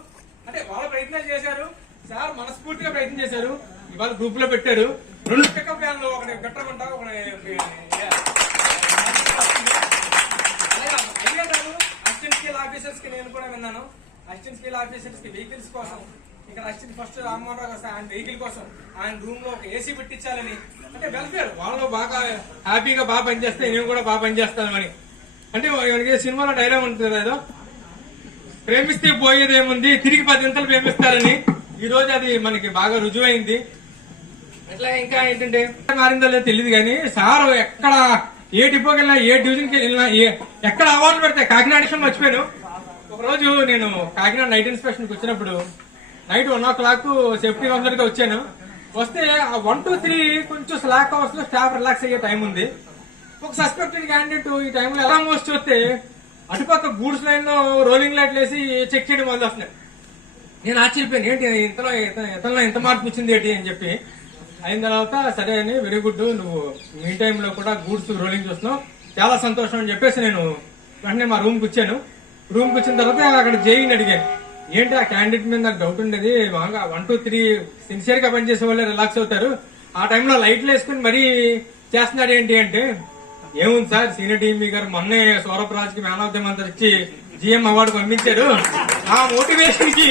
అంటే వాళ్ళు ప్రయత్నాలు చేశారు, సార్ మనస్ఫూర్తిగా ప్రయత్నం చేశారు. ఇవాళ గ్రూప్ లో పెట్టారు 2 పికప్ వ్యాన్లు, ఒకటి పెట్టకుండా ఒకటి. అసిస్టెంట్ స్కేల్ ఆఫీసర్స్ కి నేను కూడా విన్నాను, అసిస్టెంట్ స్కేల్ ఆఫీసర్స్ కి వెహికల్స్ కోసం ఇక్కడ అసిస్టెంట్ ఫస్ట్ రామ్మోహన్ రావు గారు ఆయన వెహికల్ కోసం ఆయన రూమ్ లో ఒక AC పెట్టించాలని. అంటే వెల్ఫేర్, వాళ్ళు బాగా హ్యాపీగా బాగా పనిచేస్తే నేను కూడా బాగా పనిచేస్తాను అని. అంటే సినిమాలో డైలాగ్ ఉంటుంది ఏదో, ప్రేమిస్తే పోయేదేముంది తిరిగి 10 వింతలు ప్రేమిస్తారని. ఈ రోజు అది మనకి బాగా రుజువైంది. ఎట్లా ఇంకా ఏంటంటే మారిందో లేదో తెలియదు కానీ సార్ ఎక్కడ ఏ డిపోకి వెళ్ళినా, ఏ డివిజన్కి వెళ్ళినా, ఎక్కడ అవార్డులు పెడతాయి. కాకినాడ విషయం మర్చిపోయాను. ఒక రోజు నేను కాకినాడ నైట్ ఇన్స్పెక్షన్ కి వచ్చినప్పుడు నైట్ 1 o'clock సేఫ్టీ ఆఫీసర్ గా వచ్చాను. వస్తే ఆ 1 to 3 కొంచెం స్లాక్ అవర్స్ లో స్టాఫ్ రిలాక్స్ అయ్యే టైం ఉంది. ఒక సస్పెక్టెడ్ క్యాండిడేట్ ఈ టైంలో ఎలా మోస్ట్ వస్తే అటుపక్క గూడ్స్ లైన్ లో రోలింగ్ లైట్లు వేసి చెక్ చేయడం మొదలు వస్తున్నాయి. నేను ఆశ్చర్యపోయాను, ఏంటి ఇతను ఎంత మార్పు వచ్చింది ఏంటి అని చెప్పి. అయిన తర్వాత సరే అని, వెరీ గుడ్, నువ్వు మీ టైంలో కూడా గూడ్స్ రోలింగ్ చూస్తున్నావు, చాలా సంతోషం అని చెప్పేసి నేను వెంటనే మా రూమ్కి వచ్చాను. రూమ్కి వచ్చిన తర్వాత అక్కడ జేఈని అడిగాను, ఏంటి ఆ క్యాండిడేట్ మీద నాకు డౌట్ ఉండేది, బాగా 1 to 3 సిన్సియర్ గా పనిచేసే వాళ్ళే రిలాక్స్ అవుతారు, ఆ టైంలో లైట్లు వేసుకుని మరీ చేస్తున్నాడు ఏంటి అంటే, ఏముంది సార్ సీనియర్ టీఎంఈ గారు మొన్నే సౌరభ్ రాజ్ కి మ్యాన్ ఆఫ్ ది మంత్ ఇచ్చి GM అవార్డు పంపించారు. ఆ మోటివేషన్ కి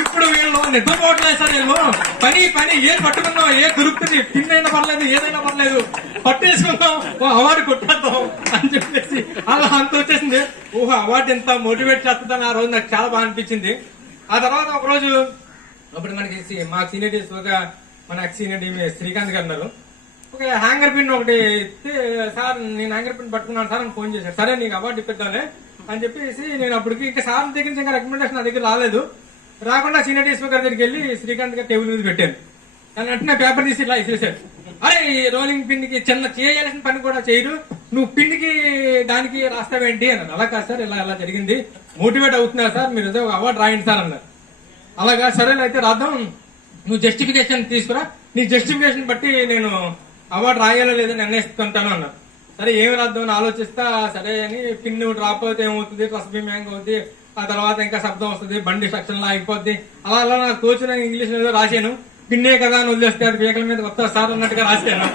ఇప్పుడు వీళ్ళు నిద్రపోవట్లేదు సార్. వీళ్ళు పని ఏం పట్టుకున్నాం, ఏ దొరుకుతుంది, తిన్నైనా పర్లేదు, ఏదైనా పర్లేదు, పట్టేసుకుందాం, అవార్డు కొట్టేద్దాం అని చెప్పేసి అలా అంత వచ్చేసింది. ఓహో, అవార్డు ఎంత మోటివేట్ చేస్తుందని ఆ రోజు నాకు చాలా బాగా అనిపించింది. ఆ తర్వాత ఒక రోజు అప్పుడు మనకి మా సీనియర్ టీమ్స్ మన ఎక్స్ సీనియర్ టీమ్ శ్రీకాంత్ గారు ఉన్నారు. ఒక హ్యాంగర్ పిన్ ఒకటి ఇస్తే, సార్ నేను హ్యాంగర్ పిన్ పట్టుకున్నాను సార్ అని ఫోన్ చేశారు. సరే నీకు అవార్డు ఇప్పిద్దాంలే అని చెప్పేసి నేను అప్పటికి ఇంకా సార్ దగ్గర నుంచి ఇంకా రికమెండేషన్ నా దగ్గర రాలేదు. రాకుండా సీనియర్ డీఎస్పీ గారి దగ్గరికి వెళ్ళి శ్రీకాంత్ గారు టేబుల్ మీద పెట్టాను. కానీ అంటే పేపర్ తీసి ఇలా ఇచ్చేసాడు, అరే ఈ రోలింగ్ పిన్ కి చిన్న చేయాల్సిన పని కూడా చేయరు, నువ్వు పిన్ కి దానికి రాస్తావేంటి అన్నాను. అలా కాదు సార్, ఇలా జరిగింది, మోటివేట్ అవుతున్నారు సార్, మీరు ఏదో అవార్డు రాయండి సార్ అన్నారు. అలాగా సరే అయితే రాద్దాం, నువ్వు జస్టిఫికేషన్ తీసుకురా, నీ జస్టిఫికేషన్ బట్టి నేను అవార్డు రాయాలో లేదో నిర్ణయిస్తుంటాను అన్నారు. సరే ఏమి రాద్దాం అని ఆలోచిస్తా, సరే అని పిన్ డ్రాప్ అవుతే ఏమవుతుంది, ట్రస్ట్ బీమ్ హ్యాంగ్ అవుతుంది, ఆ తర్వాత ఇంకా శబ్దం వస్తుంది, బండి సెక్షన్ లా అయిపోద్ది, అలా నాకు తోచిన ఇంగ్లీష్ ఏదో రాశాను. పిన్నే కదా అని వదిలేస్తే అది పీకల మీద వస్తా సార్ అన్నట్టుగా రాశాను.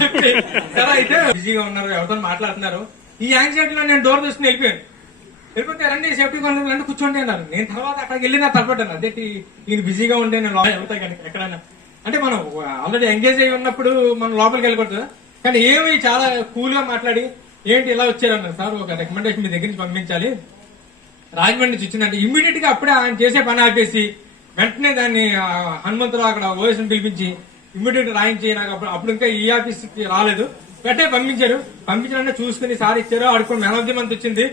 చెప్పి సరే అయితే బిజీగా ఉన్నారు, ఎవరితో మాట్లాడుతున్నారు. ఈ యాంగ్జైటీ లో నేను డోర్ చూసుకుని వెళ్ళిపోతే రండి సేఫ్టీ కాన్సెప్ట్ రండి కూర్చోండి అన్నారు. నేను తర్వాత అక్కడికి వెళ్ళి నాకు తలపడ్డాను, అదే ఈయన బిజీగా ఉంటే నేను వెళ్తా కానీ ఎక్కడైనా. అంటే మనం ఆల్రెడీ ఎంగేజ్ అయి ఉన్నప్పుడు మనం లోపలికి వెళ్ళకూడదు. కానీ ఏమి చాలా కూల్ గా మాట్లాడి, ఏంటి ఇలా వచ్చారన్నారు సార్, ఒక రికమెండేషన్ మీ దగ్గర నుంచి పంపించాలి, రాజమండ్రి నుంచి ఇచ్చిందంటే ఇమ్మీడియట్ గా అప్పుడే ఆయన చేసే పని ఆపేసి వెంటనే దాన్ని హనుమంతరావు అక్కడ ఓఎస్ని పిలిపించి ఇమ్మీడియట్ రాయించి, నాకు అప్పుడు ఇంకా ఈ ఆఫీస్ కి రాలేదు, వెంటనే పంపించారు. పంపించాలంటే చూసుకుని సార్ ఇచ్చారు, ఆడుకుని మ్యాన్ ఆఫ్ ది మంత్ వచ్చింది.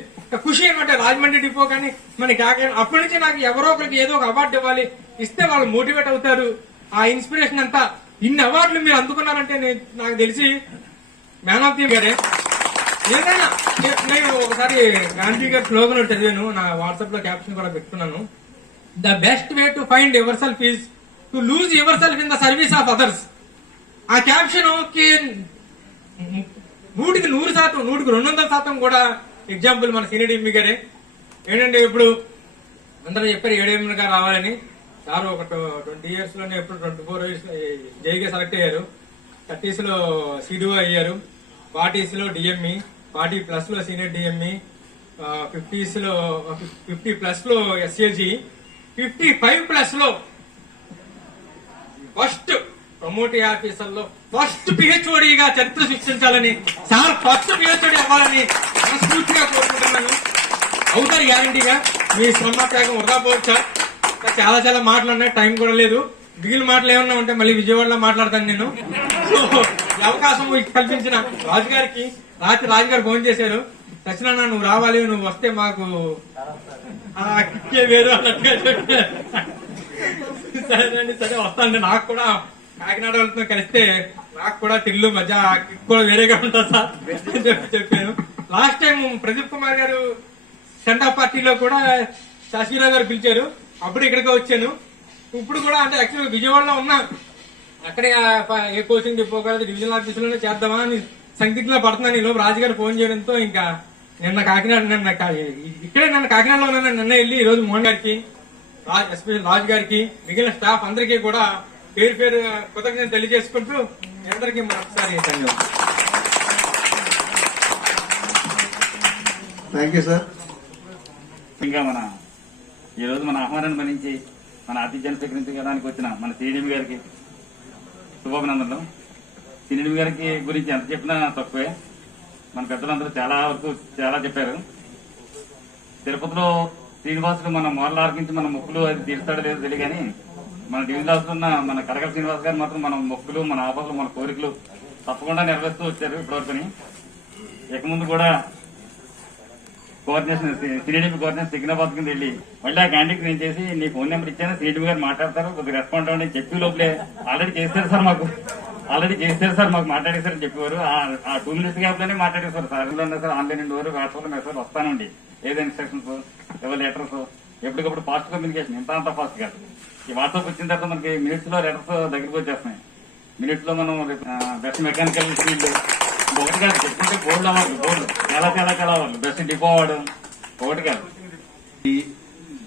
ఖుషి అనమాట. రాజమండ్రి డిపో కానీ మనకి అప్పటి నుంచి నాకు ఎవరో ఒకరికి ఏదో ఒక అవార్డు ఇవ్వాలి, ఇస్తే వాళ్ళు మోటివేట్ అవుతారు. ఆ ఇన్స్పిరేషన్ అంతా, ఇన్ని అవార్డులు మీరు అందుకున్నారంటే నాకు తెలిసి మ్యాన్ ఆఫ్ ది గారే. ఏదైనా నేను ఒకసారి గాంధీ గారి స్లోగన్ చదివాను, నా వాట్సాప్ లో క్యాప్షన్ కూడా పెట్టుకున్నాను, the best way to find your self is to lose your self in the service of others. ఆ క్యాప్షన్ కి 100% 200% కూడా ఎగ్జాంపుల్ మన సీనియర్ ఎంపీ గారే. ఏంటంటే ఇప్పుడు అందరూ చెప్పారు ఏడేఎం గారు రావాలని, సార్ ఒక 20 years లోనే ఎప్పుడు 24 years జేఈగా సెలెక్ట్ అయ్యారు. 30s లో సిడిఓ అయ్యారు. 40s లో డిఎంఈ, 40+ లో సీనియర్ డిఎంఈ, 50s లో 50+ లో ఎస్ఏజీ, 55+ లో ఫస్ట్ ప్రమోటీ ఆఫీసర్ లో ఫస్ట్ పిహెచ్ఓడిగా చరిత్ర సృష్టించాలని సార్ ఫస్ట్ పిహెచ్ఓడి అవ్వాలని మనస్ఫూర్తిగా కోరుకుంటున్నాను. అవుతారు గ్యారంటీగా. మీ శ్రమ త్యాగం వృధా పోవచ్చు సార్. చాలా చాలా మాటలు ఉన్నాయి, టైం కూడా లేదు. మిగిలిన మాటలు ఏమన్నా ఉంటే మళ్ళీ విజయవాడలో మాట్లాడతాను నేను. ఈ అవకాశం కల్పించిన రాజుగారికి రాజుగారు ఫోన్ చేశారు, సత్యనారాయణ నువ్వు రావాలి, నువ్వు వస్తే మాకు వేరు అన్నట్టుగా చెప్పారు. సరేనండి, సరే వస్తానండి. నాకు కూడా కాకినాడ వాళ్ళతో కలిస్తే నాకు కూడా తిల్లు మధ్య కూడా వేరేగా ఉంటుంది సార్ అని చెప్పాను. లాస్ట్ టైం ప్రదీప్ కుమార్ గారు సెంట్ ఆఫ్ పార్టీలో కూడా శశిరావు గారు పిలిచారు, అప్పుడు ఇక్కడికి వచ్చాను. ఇప్పుడు కూడా అంటే యాక్చువల్గా విజయవాడలో ఉన్నా, అక్కడే ఏ కోచింగ్ చెప్పుకోగలదు డివిజనల్ ఆఫీసులోనే చేద్దామా అని సందిగ్ధంలో పడుతున్నాను. ఈలోపు రాజుగారు ఫోన్ చేయడంతో ఇంకా నిన్న ఇక్కడే నన్ను కాకినాడలో ఉన్నాను. నిన్న వెళ్ళి ఈ రోజు మోహన్ గారికి, ఎస్పెషల్ రాజు గారికి, మిగిలిన స్టాఫ్ అందరికీ కూడా పేరు పేరు కృతజ్ఞతలు తెలియజేసుకుంటూ అందరికీ మరొకసారి ధన్యవాదాలు. Thank you sir. ఇంకా ఈ రోజు మన ఆహ్వానాన్ని మన్నించి మన ఆతిథ్యాన్ని స్వీకరించడానికి వచ్చిన మన శ్రీనిధి గారికి శుభాభినందనలు. శ్రీనిధి గారికి గురించి ఎంత చెప్పినా తక్కువే. మన పెద్దలందరూ చాలా వరకు చాలా చెప్పారు. తిరుపతిలో శ్రీనివాసుడు మన మోరలు ఆర్కించి మన మొక్కులు అది తీరుస్తాడో లేదో తెలియదు, కానీ మన డివిజన్ హౌస్ ఉన్న మన కరగల శ్రీనివాస్ గారు మాత్రం మన మొక్కులు, మన ఆపదలు, మన కోరికలు తప్పకుండా నెరవేరుస్తూ వచ్చారు ఇప్పటివరకుని. ఇక ముందు కూడా కోఆర్డినేషన్ సిడిపి కోఆర్డినేషన్ సికింద్రాబాద్ కింద వెళ్ళి మళ్ళీ ఆ క్యాండిడేట్ నేను చేసి నీ ఫోన్ నెంబర్ ఇచ్చాను, సిడిపి గారు మాట్లాడతారు, కొద్దిగా రెస్పాండ్ అవ్వండి చెప్పి లోపలే ఆల్రెడీ చేస్తారు సార్ మాకు మాట్లాడేశారని చెప్పేవారు. ఆ 2 minutes గ్యాప్ లోనే మాట్లాడేశారు సార్. సార్ ఆన్లైన్ ఉండేవారు, వాట్సాప్ లో మెసేజ్ వస్తానండి, ఏదో ఇన్స్ట్రక్షన్స్ ఏవో లెటర్స్, ఎప్పటికప్పుడు ఫాస్ట్ కమ్యూనికేషన్, అంత ఫాస్ట్ కాదు. ఈ వాట్సాప్ వచ్చిన తర్వాత మనకి మినిట్స్ లో లెటర్స్ దగ్గరికి వచ్చేస్తున్నాయి. మినిట్స్ లో మనం బెస్ట్ మెకానికల్ ఫీల్డ్ ఒకటి కాదు చెప్పుకుంటే గోల్డ్ అవార్డు, గోల్డ్ చాలా చాలా చాలా అవార్డు, బెస్ట్ డిపో అవార్డు ఒకటి కాదు. ఈ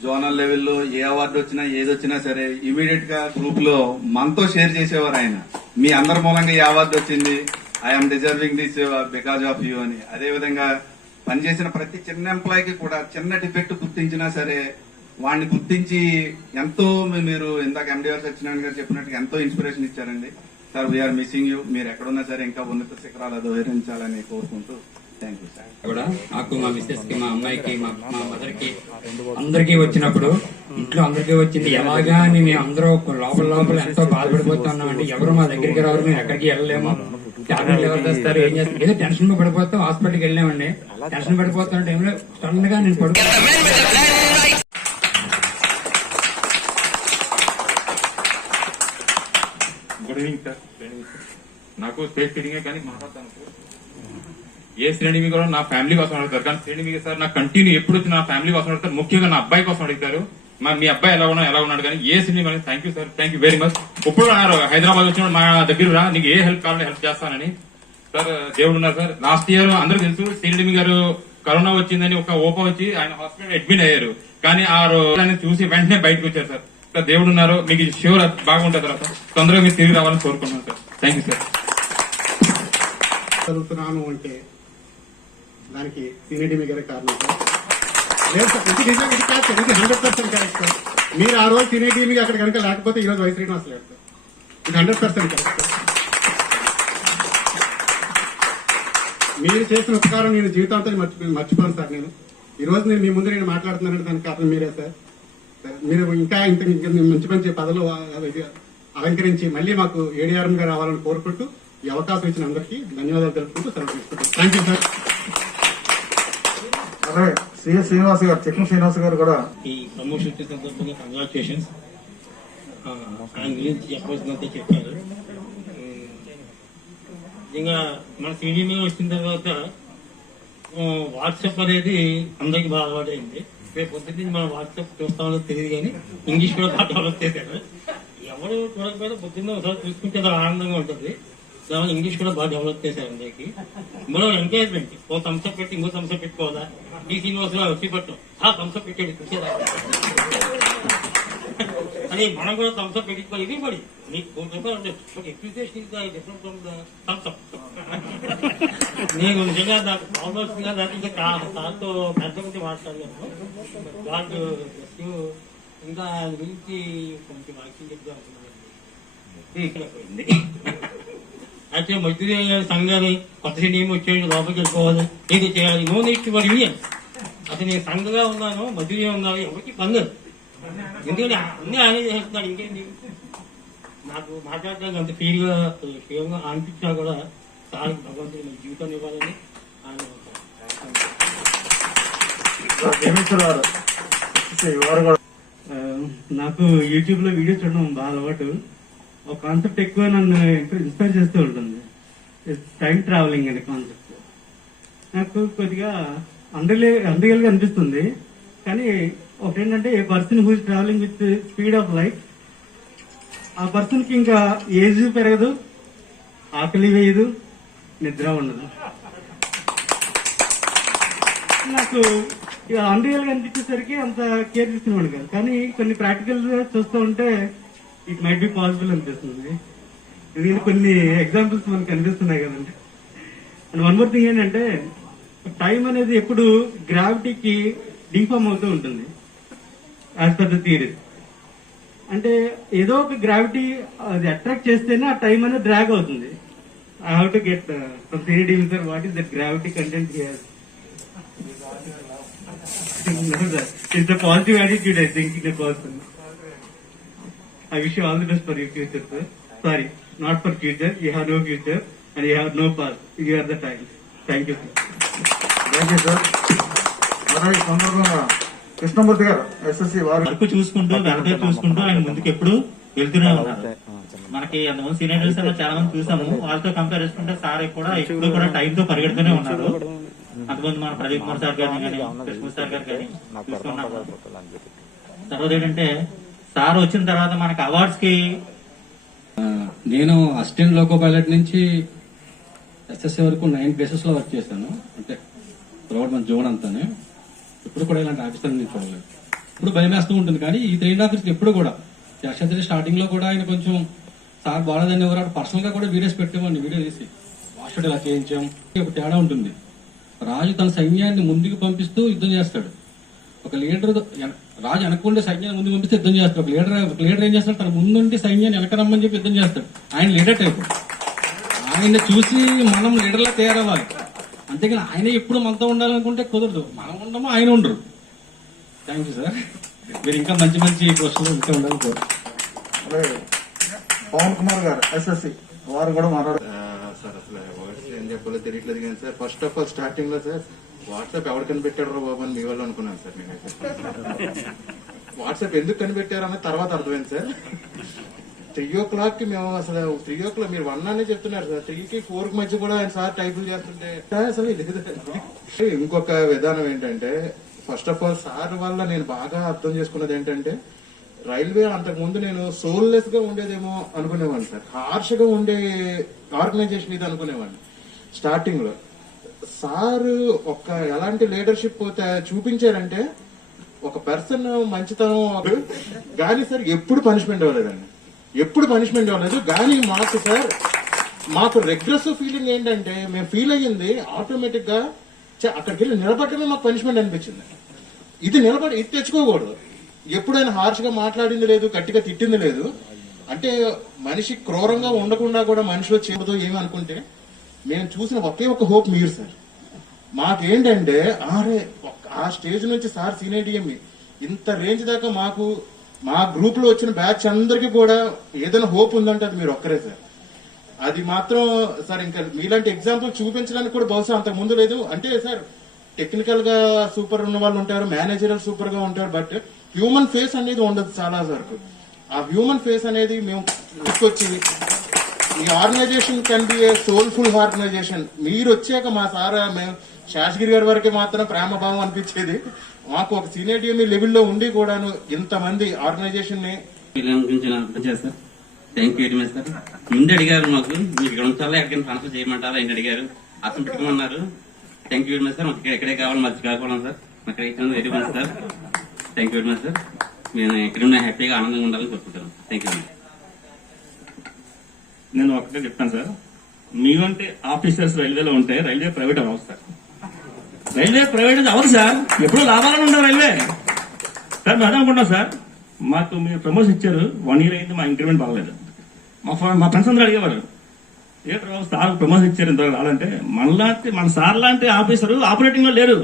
జోనల్ లెవెల్లో ఏ అవార్డు వచ్చినా ఏది వచ్చినా సరే ఇమీడియట్ గా గ్రూప్ లో మనతో షేర్ చేసేవారు ఆయన. మీ అందరి మూలంగా ఈ అవార్డు వచ్చింది, I'm deserving this because of you అని. అదే విధంగా పనిచేసిన ప్రతి చిన్న ఎంప్లాయీకి కూడా చిన్న డిఫెక్ట్ గుర్తించినా సరే వాడిని గుర్తించి ఎంతో మీరు ఇందాక ఎండిఆర్ సత్యనారాయణ గారు చెప్పినట్టుగా ఎంతో ఇన్స్పిరేషన్ ఇచ్చారండి. Sir we're missing you. మీరు ఎక్కడున్నా సరే ఇంకా ఉన్నత శిఖరాలు అధిరోహించాలని కోరుకుంటూ థ్యాంక్ యూ సార్. కూడా నాకు మా మిస్సెస్ కి, మా అమ్మాయికి, మా మదర్ కి అందరికీ వచ్చినప్పుడు ఇంట్లో అందరికీ వచ్చింది. ఎలాగా అని మేము అందరూ లోపల ఎంతో బాధపడిపోతున్నాం అండి. ఎవరు మా దగ్గరికి రావరు, మేము ఎక్కడికి వెళ్ళలేము, టాబ్లెట్లు ఎవరు తెస్తారు, ఏం చేస్తాం, ఏదో టెన్షన్ లో పడిపోతాం. హాస్పిటల్కి వెళ్ళామండి. టెన్షన్ పడిపోతున్న టైంలో సడన్ గా నేను గుడ్ ఈవినింగ్ సార్. నాకు స్టేజ్ ఫీడింగే కానీ మాట్లాడతాను. ఏ శ్రేణి కూడా నా ఫ్యామిలీ కోసం అడుగుతారు, కానీ శ్రేణి సార్ నాకు కంటిన్యూ ఎప్పుడు వచ్చి నా ఫ్యామిలీ కోసం అడుగుతారు, ముఖ్యంగా నా అబ్బాయి కోసం అడుగుతారు. మీ అబ్బాయి ఎలా ఉన్నాడు కానీ ఏ శ్రేణి thank you sir, thank you very much. ఇప్పుడు అన్నారు హైదరాబాద్ వచ్చినప్పుడు మా దగ్గర రా, నీకు ఏ హెల్ప్ కావాలని హెల్ప్ చేస్తానని. సార్ దేవుడు ఉన్నారు సార్. లాస్ట్ ఇయర్ అందరూ తెలుసు శ్రీనిధి గారు కరోనా వచ్చిందని ఒక ఓపా వచ్చి ఆయన హాస్పిటల్ అడ్మిట్ అయ్యారు, కానీ ఆ రోజు చూసి వెంటనే బయటకు వచ్చారు సార్. సార్ దేవుడు ఉన్నారు, మీకు షూర్ బాగుంటుంది తర్వాత తొందరగా మీరు తిరిగి రావాలని కోరుకుంటున్నాను సార్. Thank you sir. చదువుతున్నాను అంటే దానికి సీనియర్ మీ గారి కారణం సార్. లేదు సార్, ఇది నిజంగా ఇది కాదు సార్, ఇది 100% కరెక్ట్ సార్. మీరు ఆ రోజు సీనియర్ టీవీ అక్కడ కనుక లేకపోతే ఈ రోజు వై శ్రీనివాస్ లేడు సార్. ఇది 100% కరెక్ట్ సార్. మీరు చేసిన ఉపకారం నేను జీవితాంతం మర్చిపోను సార్. నేను ఈ రోజు నేను మీ ముందు నేను మాట్లాడుతున్నానంటే దానికి కారణం మీరే సార్. మీరు ఇంకా ఇంత మంచి మంచి పదవులు అలంకరించి మళ్ళీ మాకు ఏడీఆర్ఎం గా రావాలని కోరుకుంటూ ఈ అవకాశం ఇచ్చిన అందరికీ ధన్యవాదాలు తెలుపుకుంటూ సెలవు తీసుకుంటాం. Thank you sir. అలాగే సిఎస్ శ్రీనివాస్ గారు, చెక్కిన శ్రీనివాస్ గారు కూడా ఈ ప్రమోషన్ వచ్చే సందర్భంగా కంగ్రాచులేషన్స్. ఆయన గురించి చెప్పాల్సినంత చెప్పారు. ఇంకా మన సీడీఎం వచ్చిన తర్వాత వాట్సాప్ అనేది అందరికి బాగా అలవాటైంది. రేపు పొద్దున్న మనం వాట్సాప్ చూస్తామో తెలియదు, కానీ ఇంగ్లీష్ కూడా బాగా డెవలప్ చేశారు. ఎవరు చూడకపోతే పొద్దున్న ఒకసారి చూసుకుంటే అది ఆనందంగా ఉంటుంది. దాని ఇంగ్లీష్ కూడా బాగా డెవలప్ చేశారు అందరికి. మనం ఎంకరేజ్మెంట్, ఓ థమ్స్అప్ పెట్టి ఇంకో థమ్స్అప్ పెట్టుకోవాలా, ఈ శ్రీనివాసరావు వచ్చి పట్టు ఆ థమ్స్అప్ పెట్టాడు చూసేదా. అని మనం కూడా థమ్స్అప్ పెట్టించుకోవాలి. ఇది పడి నీకు ఎప్రిసియేషన్ థమ్స్అప్. నేను నిజంగా నాకు కావాల్సిందిగా ఇంకా దాంతో పెద్ద మంది మాట్లాడలేను. వాళ్ళు ఇంకా ఆయన గురించి కొంచెం వాక్యం చెప్తా అనుకున్నాను. అయితే మధ్య సంఘాన్ని కొత్త ఏమి వచ్చేది లోపలికి వెళ్ళిపోవాలి, ఏది చేయాలి, నో నీట్ మరి అసలు నేను సంఘంగా ఉన్నాను, మధ్య ఉన్నాను, ఎవరికి పంగదు. ఎందుకంటే అన్ని ఆయన చేస్తున్నాడు. ఇంకేంటి నాకు మాట్లాడడానికి అంత ఫీల్గా ఫీల్గా అనిపించినా కూడా చాలా భగవంతుడు మన జీవితాన్ని ఇవ్వాలని ఆయన. నాకు యూట్యూబ్ లో వీడియో చూడడం బాగా అలవాటు. ఒక కాన్సెప్ట్ ఎక్కువ నన్ను ఇన్స్పైర్ చేస్తూ ఉంటుంది, టైం ట్రావెలింగ్ అనే కాన్సెప్ట్. నాకు కొద్దిగా అండర్రియల్ గా అనిపిస్తుంది. కానీ ఒకటేంటంటే a person who is travelling with speed of light, ఆ పర్సన్ కి ఇంకా ఏజ్ పెరగదు, ఆకలి వేయదు, నిద్ర ఉండదు. నాకు అన్రియల్ గా అనిపించేసరికి అంత కేర్ తీసుకునేవాడు కాదు. కానీ కొన్ని ప్రాక్టికల్ గా చూస్తూ ఉంటే ఇట్ మైట్ బి పాసిబుల్ అనిపిస్తుంది. ఇది కొన్ని ఎగ్జాంపుల్స్ మనకు కనిపిస్తున్నాయి కదండి. అండ్ వన్ మోర్ థింగ్ ఏంటంటే టైం అనేది ఎప్పుడు గ్రావిటీకి డిఫార్మ్ అవుతూ ఉంటుంది యాజ్ పర్ ద థియరీ. అంటే ఏదో ఒక గ్రావిటీ అది అట్రాక్ట్ చేస్తేనే ఆ టైం అనేది డ్రాగ్ అవుతుంది. I have to get from theory sir what is that gravity content here. It's a positive attitude, I think, in a person. I wish you all the best for your future, sir. Sorry, not for future. You have no future and you have no past. You are the time. Thank you, sir. Thank you sir. ఈ సందర్భంగా కృష్ణమూర్తి గారు SSC వారు వరకు చూసుకుంటూ వెనక చూసుకుంటూ ఆయన ముందుకు ఎప్పుడు వెళ్తూనే ఉన్నారు. మనకి అంతమంది సీనియర్స్ చాలా మంది చూసాము, వాళ్ళతో కంపేర్ చేసుకుంటే సార్ కూడా ఎప్పుడు కూడా టైం తో పరిగెడుతూనే ఉన్నారు. అంతమంది మన ప్రదీప్ కుమార్ సార్ గారిని కానీ కృష్ణ సార్ గారు కానీ చూసుకున్నాము. తర్వాత ఏంటంటే సార్ వచ్చిన తర్వాత మనకి అవార్డ్స్ కి నేను అసిస్టెంట్ లోకో పైలట్ నుంచి ఎస్ఎస్సీ వరకు 9 ప్లేసెస్ లో వర్క్ చేశాను. అంటే త్రూఅవుట్ మన జోన్ అంతానే. ఇప్పుడు కూడా ఇలాంటి ఆఫీసర్ నేను చూడలేదు. ఇప్పుడు భయం వేస్తూ ఉంటుంది. కానీ ఈ ట్రైన్ ఆఫీసర్ ఎప్పుడు కూడా యాక్చువల్లీ స్టార్టింగ్ లో కూడా ఆయన కొంచెం సార్ బాగాలేదని ఎవరు పర్సనల్ గా కూడా వీడియోస్ పెట్టామని వీడియో తీసి వాష్ ఇలా చేయించాం. ఒక తేడా ఉంటుంది. రాజు తన సైన్యాన్ని ముందుకు పంపిస్తూ యుద్ధం చేస్తాడు. ఒక లీడర్ రాజు వెనకుండే సైన్యాన్ని ముందుకు పంపిస్తే యుద్ధం చేస్తాడు. ఒక లీడర్ ఏం చేస్తాడు, తన ముందుండి సైన్యాన్ని వెనక రమ్మని చెప్పి యుద్ధం చేస్తాడు. ఆయన లీడర్ టైప్. ఆయన చూసి మనం లీడర్లా తయారవ్వాలి. అంతేగాని ఆయన ఎప్పుడు మనతో ఉండాలనుకుంటే కుదరదు. మనం ఉండము, ఆయన ఉండరు. Thank you sir. మీరు ఇంకా మంచి మంచి క్వశ్చన్లు ఇంకా ఉండాలని కోరు. పవన్ కుమార్ గారు ఎస్ఎస్సి వారు కూడా మాట్లాడారు. సార్ అసలు వర్డ్స్ ఏం చెప్పాలో తెలియట్లేదు కానీ sir, first of all starting లో సార్ వాట్సాప్ ఎవరు కనిపెట్టారో బాబు అని మీ వాళ్ళు అనుకున్నాను సార్. నేనైతే వాట్సాప్ ఎందుకు కనిపెట్టారని తర్వాత అర్థమైంది సార్. 3 o'clock కి మేము అసలు 3 o'clock మీరు 1 అనే చెప్తున్నారు సార్. 3 కి 4 కి మధ్య కూడా ఆయన సార్ టైపులు చేస్తుంటే అసలు లేదు. ఇంకొక విధానం ఏంటంటే ఫస్ట్ ఆఫ్ ఆల్ సార్ వల్ల నేను బాగా అర్థం చేసుకున్నది ఏంటంటే రైల్వే అంతకు ముందు నేను సోల్లెస్ గా ఉండేదేమో అనుకునేవాడిని సార్. హార్ష్ గా ఉండే ఆర్గనైజేషన్ ఇది అనుకునేవాడిని స్టార్టింగ్ లో. సార్ ఒక ఎలాంటి లీడర్షిప్ చూపించారంటే ఒక పర్సన్ మంచితనం కానీ సార్ ఎప్పుడు పనిష్మెంట్ ఇవ్వలేదండి. ఎప్పుడు పనిష్మెంట్ ఇవ్వలేదు. కానీ మాకు సార్ మాకు రెగ్రెసివ్ ఫీలింగ్ ఏంటంటే మేము ఫీల్ అయ్యింది ఆటోమేటిక్ గా అక్కడికి వెళ్ళి నిలబడటమే మాకు పనిష్మెంట్ అనిపించింది. ఇది తెచ్చుకోకూడదు. ఎప్పుడైనా హార్ష్ గా మాట్లాడింది లేదు, గట్టిగా తిట్టింది లేదు. అంటే మనిషి క్రూరంగా ఉండకుండా కూడా మనిషిలో చేయదు ఏమి అనుకుంటే మేము చూసిన ఒకే ఒక హోప్ మీరు సార్. మాకేంటంటే ఆ స్టేజ్ నుంచి సార్ సీనియర్ ఇంత రేంజ్ దాకా మాకు మా గ్రూప్ లో వచ్చిన బ్యాచ్ అందరికీ కూడా ఏదైనా హోప్ ఉందంటే అది మీరు ఒక్కరే సార్. అది మాత్రం సార్ ఇంకా మీలాంటి ఎగ్జాంపుల్ చూపించడానికి కూడా బహుశా అంతకు ముందు లేదు. అంటే సార్ టెక్నికల్ గా సూపర్ ఉన్న వాళ్ళు ఉంటారు, మేనేజరల్ సూపర్ గా ఉంటారు, బట్ హ్యూమన్ ఫేస్ అనేది ఉండదు చాలా వరకు. ఆ హ్యూమన్ ఫేస్ అనేది మేము తీసుకొచ్చి ఈ organization can be a soulful organization. మీరు వచ్చాక మా సార్ మేము శాసగిరి గారి వరకే మాత్రం ప్రేమభావం అనిపించేది. మాకు ఒక సీనియర్ డిఎంఈ లెవెల్లో ఉండి కూడాను ఇంతమంది ఆర్గనైజేషన్ ని thank you very much sir. ముందు అడిగారు మాకు మీకు ఇక్కడ ఉంచాలా ఎక్కడికైనా ట్రాన్స్ఫర్ చేయమంటారా అని అడిగారు. అసలు పెట్టుకోమన్నారు. Thank you very much sir. మాకు ఎక్కడే కావాలి మధ్య కాకపోవడం సార్. మాకు very much sir. Thank you very much sir. మేము ఎక్కడున్నా హ్యాపీగా ఆనందంగా ఉండాలని కోరుకుంటాను. Thank you. నేను ఒకటే చెప్తాను సార్, మీవంటే ఆఫీసర్స్ రైల్వేలో ఉంటే రైల్వే ప్రైవేట్ అవ్వదు సార్. రైల్వే ప్రైవేట్ అవ్వదు సార్, ఎప్పుడూ లాభాలను ఉండవు రైల్వే సార్. మేము అదే అనుకుంటాం సార్, మాకు మీరు ప్రమోషన్ ఇచ్చారు, 1 year అయింది, మా ఇంక్రిమెంట్ బాగలేదు. మా ఫ్రెండ్స్ అందరూ అడిగేవారు, ఏంటో సార్ ప్రమోషన్ ఇచ్చారు ఇంత రాలంటే, మన సార్ లాంటి ఆఫీసర్ ఆపరేటింగ్ లో లేరు,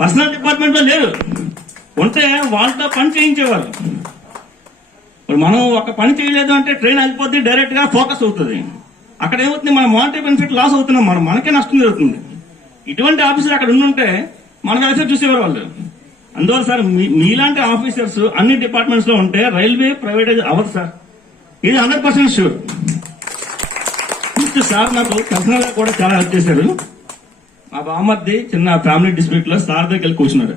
పర్సనల్ డిపార్ట్మెంట్ లో లేరు, ఉంటే వాళ్ళతో పని చేయించేవారు. ఇప్పుడు మనం ఒక పని చేయలేదు అంటే ట్రైన్ ఆగిపోతే డైరెక్ట్ గా ఫోకస్ అవుతుంది. అక్కడ ఏమవుతుంది, మన మానిటరీ బెనిఫిట్ లాస్ అవుతున్నాం, మనకే నష్టం జరుగుతుంది. ఇటువంటి ఆఫీసర్ అక్కడ ఉండుంటే మన వెల్ఫేర్ చూసేవారు వాళ్ళు. అందువల్ల సార్ మీలాంటి ఆఫీసర్స్ అన్ని డిపార్ట్మెంట్స్ లో ఉంటే రైల్వే ప్రైవేటైజ్ అవ్వదు సార్, ఇది 100% షూర్. సార్ నాకు పర్సనల్ గా కూడా చాలా హెల్ప్ చేశారు. మా బామ్మర్ది చిన్న ఫ్యామిలీ డిస్ప్యూట్ లో సార్ దగ్గరికి వెళ్ళి కూర్చున్నాడు.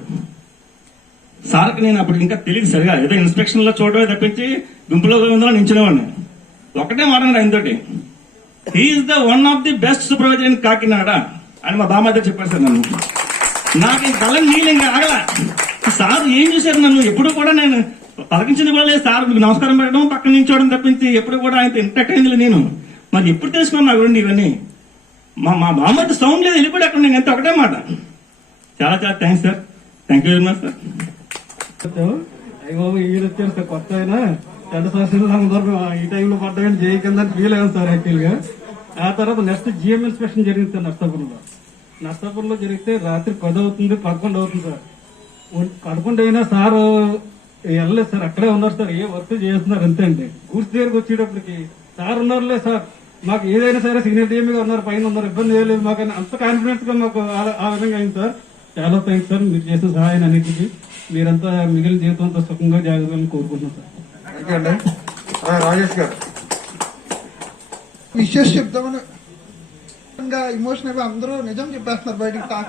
సార్కి నేను అప్పుడు ఇంకా తెలియదు సరిగా, ఏదో ఇన్స్పెక్షన్ లో చూడమే తప్పించి గుంపులో నించునేవాడిని. ఒకటే మాట్లాడు ఆయనతోటి, he's the one of the best supervisor in Kakinada అని మా బామ్మర్ది చెప్పారు సార్. నన్ను నాకు ఈ కళ్ళ నీళ్ళు ఇంకా ఆగల. సార్ ఏం చూశారు నన్ను, ఎప్పుడు కూడా నేను పలకించింది కూడా లేదు. సార్ నమస్కారం పెట్టడం, పక్కన నించోవడం తప్పించి ఎప్పుడు కూడా ఆయనతో ఇంటెక్ట్ అయింది నేను. మరి ఎప్పుడు తెలుసుకున్నాను నా గురించి ఇవన్నీ. మా బామ్మర్ది సౌండ్ లేదు, వెళ్ళిపోయి అక్కడ నేను ఎంత ఒకటే మాట. చాలా చాలా thanks sir, thank you very much sir. అయ్యి బాబు ఈయన వచ్చారు సార్, కొత్త అయినా చెడ్డ సంవత్సరాలు అందరూ ఈ టైంలో పడ్డాయని జై కింద ఫీల్ అయ్యాం సార్ యాక్చువల్ గా. ఆ తర్వాత నెక్స్ట్ జిఎం ఇన్స్పెక్షన్ జరిగింది సార్ నర్సాపురంలో జరిగితే రాత్రి 10 అవుతుంది, 11 అవుతుంది సార్. 11 అయినా సార్ వెళ్ళలేదు సార్, అక్కడే ఉన్నారు సార్, ఏ వర్క్ చేస్తున్నారు అంతే అండి. గూడ్స్ దగ్గరకు వచ్చేటప్పటికి సార్ ఉన్నారులే సార్, మాకు ఏదైనా సరే సీనియర్ డిఎంగా ఉన్నారు, పైన ఉన్నారు, ఇబ్బంది ఏం లేదు మాకు, అంత కాన్ఫిడెన్స్ గా మాకు ఆ విధంగా అయింది సార్. చాలా థ్యాంక్స్ సార్, మీరు చేసిన సహాయం అన్నింటికి. మీరంతా మిగిలిన జీవితంతో సుఖంగా జాగ్రత్తగా కోరుకుంటున్నాం సార్. థ్యాంక్ యూ అండి. రాజేష్ గారు విషెస్ చెప్తామని ఇమోషన్ అయిపోయి అందరూ నిజం చెప్పేస్తున్నారు బయటికి.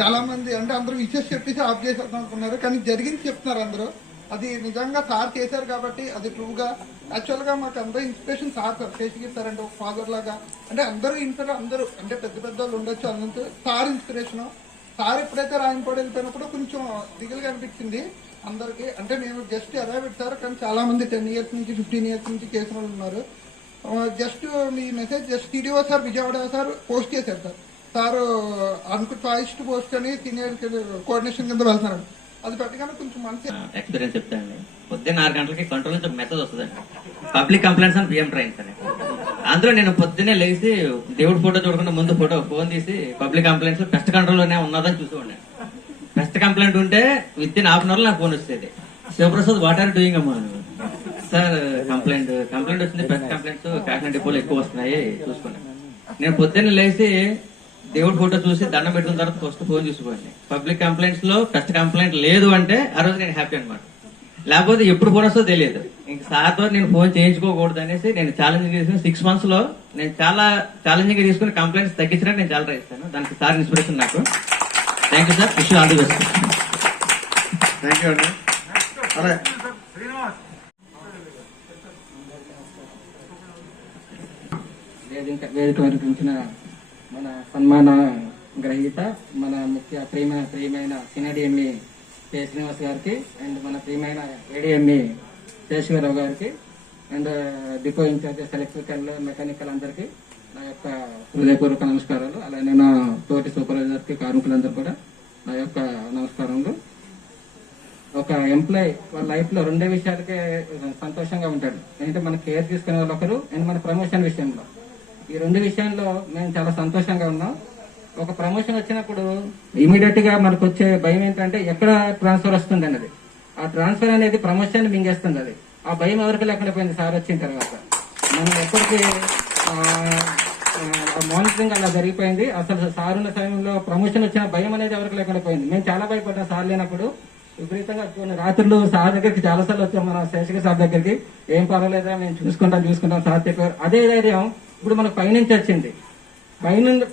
చాలా మంది అంటే అందరూ విషెస్ చెప్పేసి ఆఫ్ చేసేద్దాం అనుకున్నారు, కానీ జరిగింది చెప్తున్నారు అందరూ. అది నిజంగా సార్ చేశారు కాబట్టి అది ట్రూ గా. యాక్చువల్ గా మాకు అందరూ ఇన్స్పిరేషన్ సార్ శేషగిరి సార్ అంటే ఒక ఫాదర్ లాగా. అంటే అందరూ ఇంట్లో అందరూ అంటే పెద్ద పెద్ద వాళ్ళు ఉండొచ్చు, అన్నంత సార్ ఇన్స్పిరేషన్. సార్ ఎప్పుడైతే రాయనపాడు వెళ్ళిపోయినప్పుడు కొంచెం దిగులుగా అనిపించింది అందరికి. అంటే మేము జస్ట్ ఎలా పెట్టారు, కానీ చాలా మంది 10 years నుంచి 15 years నుంచి చేసిన వాళ్ళు ఉన్నారు. జస్ట్ మీ message just TDO sir Vijayawada sir post చేశారు సార్. సార్ చాయిస్ట్ పోస్ట్ అని సీనియర్ కోఆర్డినేషన్ కింద వెళ్తున్నారు. అది పెట్టగానే కొంచెం మంచి ఎక్స్పీరియన్స్ చెప్తానండి. పొద్దున్న 6 గంటలకి కంట్రోల్ నుంచి ఒక మెసేజ్ వస్తుందండి, పబ్లిక్ కంప్లైంట్స్ అని పిఎం ట్రైన్స్ అని. అందులో నేను పొద్దున్నే లేచి దేవుడి ఫోటో చూడకుండా ముందు ఫోన్ తీసి పబ్లిక్ కంప్లైంట్స్ పెస్ట్ కంట్రోల్ లోనే ఉన్నదని చూసుకోండి. పెస్ట్ కంప్లైంట్ ఉంటే within half an hour నాకు ఫోన్ వస్తుంది, శివప్రసాద్ వాట్ ఆర్ డూయింగ్ అమ్మా సార్, కంప్లైంట్ వచ్చింది, పెస్ట్ కంప్లైంట్స్ కాకినాడ డిపోలో ఎక్కువ వస్తున్నాయి చూసుకోండి. నేను పొద్దున్న లేచి దేవుడి ఫోటో చూసి దండం పెట్టుకున్న తర్వాత ఫస్ట్ ఫోన్ చూసుకోండి. పబ్లిక్ కంప్లైంట్స్ లో ఫస్ట్ కంప్లైంట్ లేదు అంటే ఆ రోజు నేను హ్యాపీ అనమాట. లేకపోతే ఎప్పుడు ఫోన్ వస్తుందో తెలియదు. ఇంక సార్తో నేను ఫోన్ చేయించుకోకూడదు అనేసి నేను ఛాలెంజ్ తీసుకుని 6 months లో నేను చాలా ఛాలెంజింగ్ గా తీసుకుని కంప్లైంట్స్ తగ్గించడానికి నేను చాలా ట్రై చేస్తాను. దానికి సార్ ఇన్స్పిరేషన్ నాకు. Thank you sir, wish all the best. Thank you అండి. అదే వేదిక వరకించిన మన సన్మాన గ్రహీత మన ముఖ్య ప్రియమైన సినడిఎంఈ కె శ్రీనివాస్ గారికి అండ్ మన ప్రియమైన ఏడిఎంఈ శేషగిరిరావు గారికి and depot in-charges electrical mechanical అందరికీ నా యొక్క హృదయపూర్వక నమస్కారాలు. అలానే నా తోటి సూపర్వైజర్ కి కార్మికులందరూ కూడా నా యొక్క నమస్కారములు. ఒక ఎంప్లాయ్ వాళ్ళ లైఫ్ లో 2 విషయాలకే సంతోషంగా ఉంటాడు. ఏంటంటే మన కేర్ తీసుకునే వాళ్ళు ఒకరు అండ్ మన ప్రమోషన్ విషయంలో. ఈ 2 విషయాల్లో మేము చాలా సంతోషంగా ఉన్నాం. ఒక ప్రమోషన్ వచ్చినప్పుడు ఇమీడియట్ గా మనకు వచ్చే భయం ఏంటంటే ఎక్కడ ట్రాన్స్ఫర్ వస్తుంది అన్నది. ఆ ట్రాన్స్ఫర్ అనేది ప్రమోషన్ మింగేస్తుంది. అది ఆ భయం ఎవరికి లేకుండా పోయింది సార్ వచ్చిన తర్వాత. మనం ఎప్పటికీ మానిటరింగ్ అలా జరిగిపోయింది. అసలు సార్ ఉన్న సమయంలో ప్రమోషన్ వచ్చిన భయం అనేది ఎవరికి లేకుండా పోయింది. మేము చాలా భయపడ్డాం సార్ లేనప్పుడు. విపరీతంగా కొన్ని రాత్రులు సార్ దగ్గరికి చాలా సార్లు వచ్చాం, మన శేషగిరి సార్ దగ్గరికి. ఏం పర్వాలేదా మేము చూసుకుంటాం సార్ చెప్పారు. అదే ధైర్యం ఇప్పుడు మనకు పైనుంచి వచ్చింది.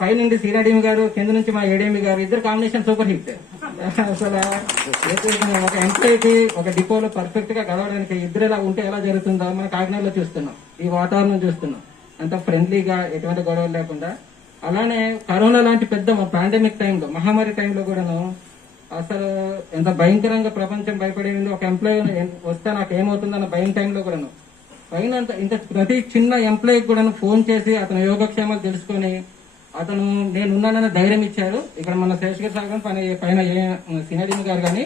పైనుండి సిఆర్డీఎం గారు, కింద నుంచి మా ఏడీఎంఈ గారు, ఇద్దరు కాంబినేషన్ సూపర్ హిట్. అసలు ఒక ఎంప్లాయీకి ఒక డిపోలో పర్ఫెక్ట్ గా గడవడానికి ఇద్దరు ఎలా ఉంటే ఎలా జరుగుతుందో మన కాకినాడలో చూస్తున్నాం. ఈ వాతావరణం చూస్తున్నాం, అంత ఫ్రెండ్లీగా ఎటువంటి గొడవలు లేకుండా. అలానే కరోనా లాంటి పెద్ద పాండమిక్ టైంలో, మహమ్మారి టైంలో కూడాను అసలు ఎంత భయంకరంగా ప్రపంచం భయపడేది. ఒక ఎంప్లాయీ వస్తే నాకు ఏమవుతుందన్న భయం టైంలో కూడాను పైన ఇంత ప్రతి చిన్న ఎంప్లాయీకి కూడా ఫోన్ చేసి అతని యోగక్షేమాలు తెలుసుకొని అతను నేనున్నానని ధైర్యం ఇచ్చారు. ఇక్కడ మన శేషగిరి సాగర్ పైన సీనియర్ గారు కానీ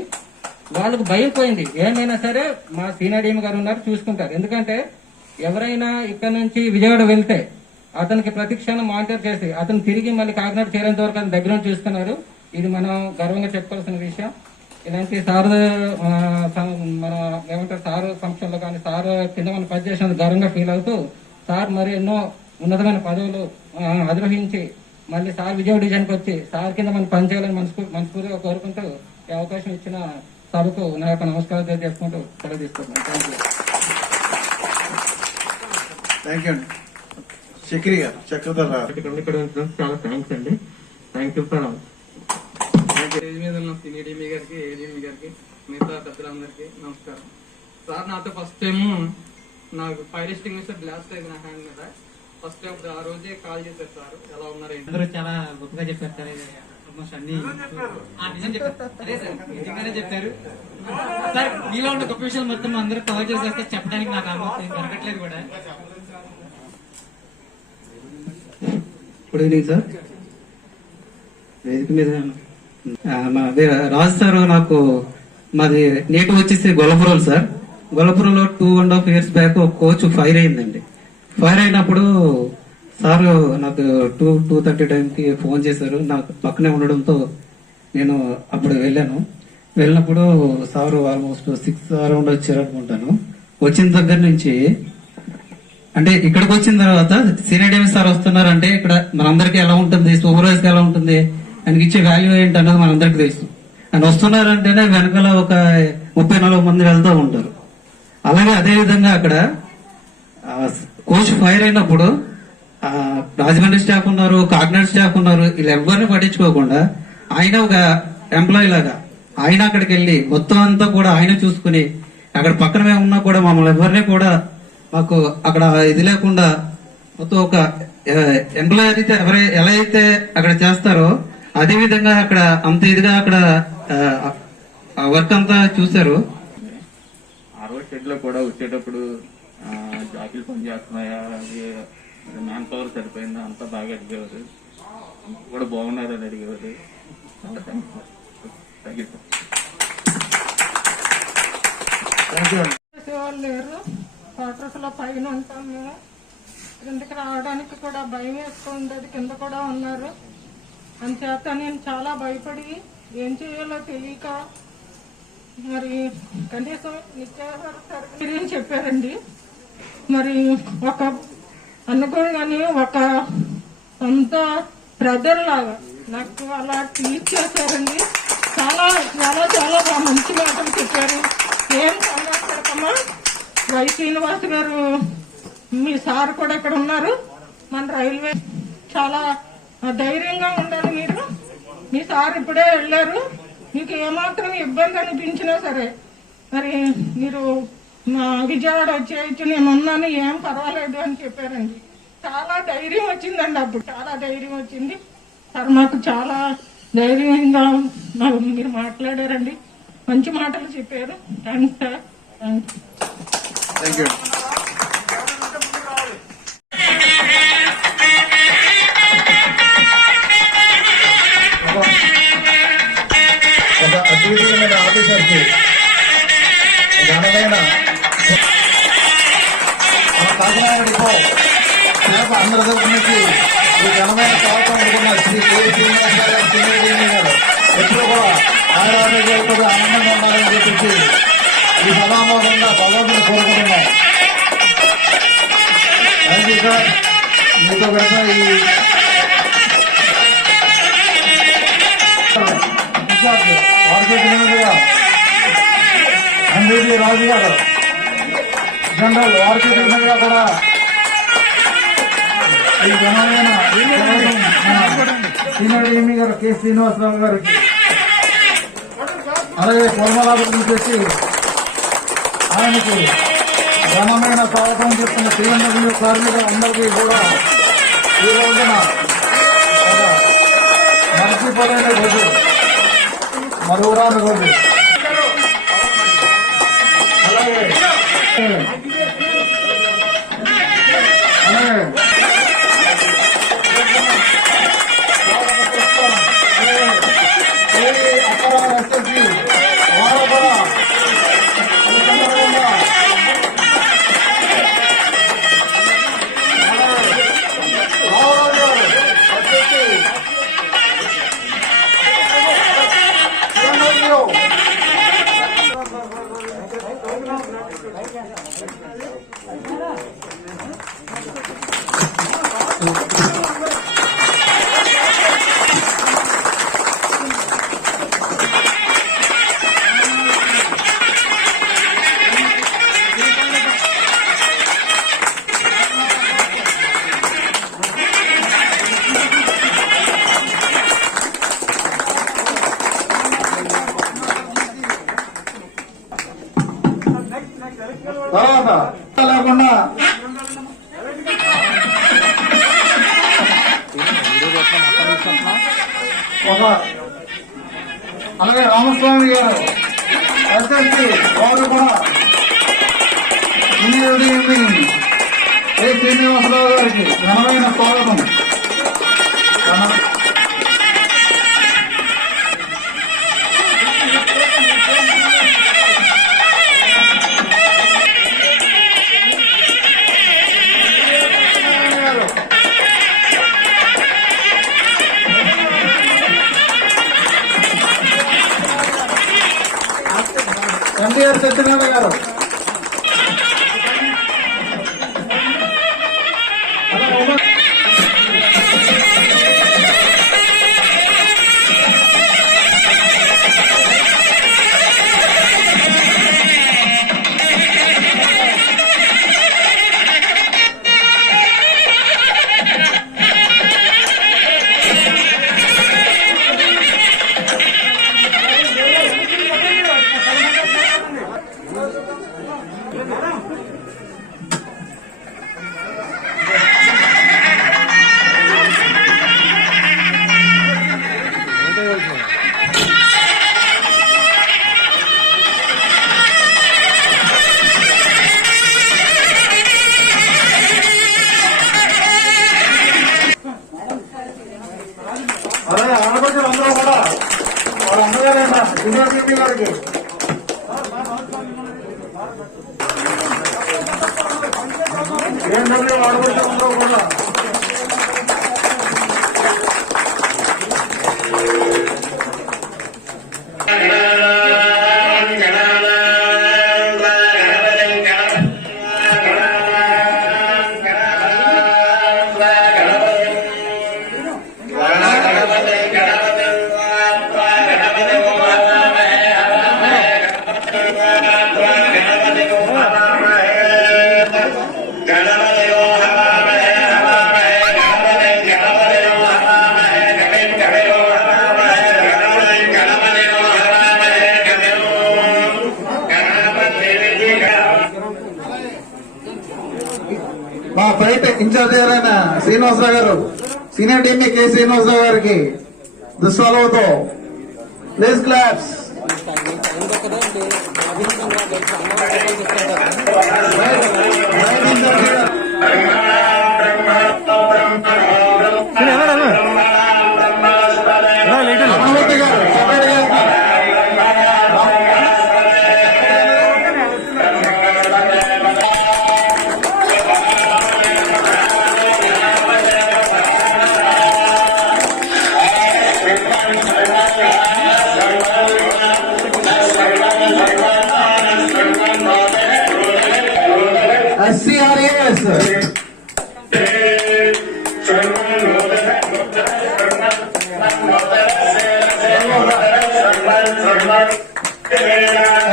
వాళ్ళకు భయం పోయింది. ఏమైనా సరే మా సీనియర్ గారు ఉన్నారు, చూసుకుంటారు. ఎందుకంటే ఎవరైనా ఇక్కడ నుంచి విజయవాడ వెళ్తే అతనికి ప్రతి క్షణం మానిటర్ చేసి అతను తిరిగి మళ్ళీ కాకినాడ చేరేంత వరకు అతని దగ్గర చూస్తున్నారు. ఇది మనం గర్వంగా చెప్పుకోవాల్సిన విషయం. ఇలాంటి సార్ మన ఏమంటారు సార్ సంస్థల్లో కానీ సార్ కింద మనం పనిచేసినందుకు గర్వంగా ఫీల్ అవుతూ సార్ మరి ఎన్నో ఉన్నతమైన పదవులు అధిరోహించి మళ్ళీ సార్ విజయవాడ డివిజన్కి వచ్చి సార్ కింద మనం పనిచేయాలని మనస్ఫూర్తిగా కోరుకుంటూ ఈ అవకాశం ఇచ్చిన సభకు నా యొక్క నమస్కారాలు తెలియజేసుకుంటూ సెలవు తీసుకుంటున్నాను. థ్యాంక్ యూ అండి. చక్రి గారు చక్రధర్ చాలా థ్యాంక్స్ అండి. థ్యాంక్ యూ ఫర్ స్టేజ్ మీద ఉన్న సీనియర్ డీమీ గారికి, ఏడీఎంఈ గారికి, మిగతా పెద్దలందరికీ నమస్కారం. సార్ నాతో ఫస్ట్ టైం నాకు ఫైర్ ఎస్టింగ్విషర్ బ్లాస్ట్ అయింది నా హ్యాండ్ మీద. ఫస్ట్ టైం ఆ రోజే కాల్ చేశారు సార్, ఎలా ఉన్నారు అందరూ చాలా గొప్పగా చెప్పారు సార్. ఆల్మోస్ట్ అన్ని నిజం చెప్పారు. అదే సార్ నిజంగానే చెప్పారు సార్. మీలో ఉన్న గొప్ప విషయాలు మొత్తం అందరూ కవర్ చేసేస్తే చెప్పడానికి నాకు ఆల్మోస్ట్ దొరకట్లేదు కూడా. Good evening sir. వేదిక మీద రాజు సార్ నాకు మాది నేటివ్ వచ్చేసి గొల్లపురం సార్. గొల్లపురంలో 2.5 years బ్యాక్ ఒక కోచ్ ఫైర్ అయిందండి. ఫైర్ అయినప్పుడు సార్ నాకు 2:30 టైంకి ఫోన్ చేశారు. నాకు పక్కనే ఉండడంతో నేను అప్పుడు వెళ్ళినప్పుడు సార్ ఆల్మోస్ట్ 6 అరౌండ్ వచ్చారు అనుకుంటాను. వచ్చిన దగ్గర నుంచి అంటే ఇక్కడికి వచ్చిన తర్వాత సీనియర్ డీఎం సార్ వస్తున్నారంటే ఇక్కడ మనందరికీ ఎలా ఉంటుంది, సూపర్వైజర్ ఎలా ఉంటుంది, ఆయనకి ఇచ్చే వాల్యూ ఏంటి అన్నది మనందరికీ తెలుసు. ఆయన వస్తున్నారంటేనే వెనకాల ఒక 30-40 మంది వెళ్తూ ఉంటారు. అలాగే అదే విధంగా అక్కడ కోచ్ ఫైర్ అయినప్పుడు రాజమండ్రి స్టాఫ్ ఉన్నారు, కాకినాడ స్టాఫ్ ఉన్నారు, వీళ్ళు ఎవరిని పట్టించుకోకుండా ఆయన ఒక ఎంప్లాయీ లాగా ఆయన అక్కడికి వెళ్ళి మొత్తం అంతా కూడా ఆయన చూసుకుని అక్కడ పక్కన మేము ఉన్నా కూడా మమ్మల్ని ఎవరిని కూడా మాకు అక్కడ ఇది లేకుండా మొత్తం ఒక ఎంప్లాయీ అయితే ఎలా అయితే అక్కడ చేస్తారో అదే విధంగా అక్కడ అంత ఇదిగా అక్కడ వర్క్ అంతా చూశారు. ఆ రోజు షెడ్ లో కూడా వచ్చేటప్పుడు జాకీలు పని చేస్తున్నాయా, మ్యాన్ పవర్ సరిపోయిందా, అంతా బాగా అడిగేవారు. కూడా బాగున్నారని అడిగేవారు. చాలా వాళ్ళు లేరు. క్వార్టర్స్ లో పైన ఉంటాం మేము. కిందకి రావడానికి కూడా భయం వేసుకుంటుంది. కింద కూడా ఉన్నారు. అంచేత నేను చాలా భయపడి ఏం చేయాలో తెలియక మరి కనీసం నిత్యావసర సరుకులు చెప్పారండి. మరి ఒక అనుకోగానే ఒక సొంత బ్రదర్ లాగా నాకు అలా ట్రీట్ చేశారండి. చాలా చాలా చాలా మంచి మాటలు చెప్పారు. ఏం సంతోషపడకమ్మా, వై శ్రీనివాస్ గారు మీ సార్ కూడా ఇక్కడ ఉన్నారు. మన రైల్వే చాలా ధైర్యంగా ఉండాలి మీరు. మీ సార్ ఇప్పుడే వెళ్ళారు. మీకు ఏమాత్రం ఇబ్బంది అనిపించినా సరే మరి మీరు విజయవాడ వచ్చేయచ్చు, నేను ఉన్నాను, ఏం పర్వాలేదు అని చెప్పారండి. చాలా ధైర్యం వచ్చిందండి. అప్పుడు చాలా ధైర్యం వచ్చింది సార్. మాకు చాలా ధైర్యంగా మీరు మాట్లాడారండి. మంచి మాటలు చెప్పారు. Thanks sir. Thank you. ఒక అద్భుతమైన ఆఫీసర్కి ఘనమైన కాకినాడ డిపో స్టాఫ్ అందరి తరఫు నుంచి ఈ ఘనమైన స్వాగతం అనుకున్న శ్రీ కే శ్రీనివాస్ గారు, సీనియర్ గారు ఎప్పుడు కూడా ఆరోగ్యాలతో ఆనందంగా ఉండాలని చెప్పేసి ఈ సభాముఖంగా భగవంతుని కోరుకుంటున్నాం. Thank you sir. మీతో కనుక ఈ అంబేద్కర్ రాజు గారు జనరల్ వారికి తెలిసినగా కూడా ఈ ఘనమైన సీనియర్ డీఎంఈ గారు కె శ్రీనివాసరావు గారికి అలాగే కోమలాభివృద్ధి చేసి ఆయనకు ఘనమైన స్వాగతం చెప్తున్న శ్రీరంగ కార్మికులందరికీ కూడా ఈ రోజున మర్చిపోలేని రోజు. మరువురాను రోజు. అలాగే తర్వాత లేకుండా అలాగే రామస్వామి గారు ఎస్ఎస్సి వారు కూడా ఏ శ్రీనివాసరావు గారికి ఘనమైన స్వాగతం. ఎన్టీఆర్ సత్యనారాయణ గారు అలాగే ఆడపడుచులు అందరూ కూడా వాళ్ళ అమ్మగారైన యూనివర్సిటీ గారికి ఏంటంటే ఆడపడుచులు అందరూ కూడా మా బయట ఇన్ఛార్జ్ గారైన శ్రీనివాసరావు గారు, సీనియర్ టీఎంఏ కె శ్రీనివాసరావు గారికి దుస్వాలతో please claps.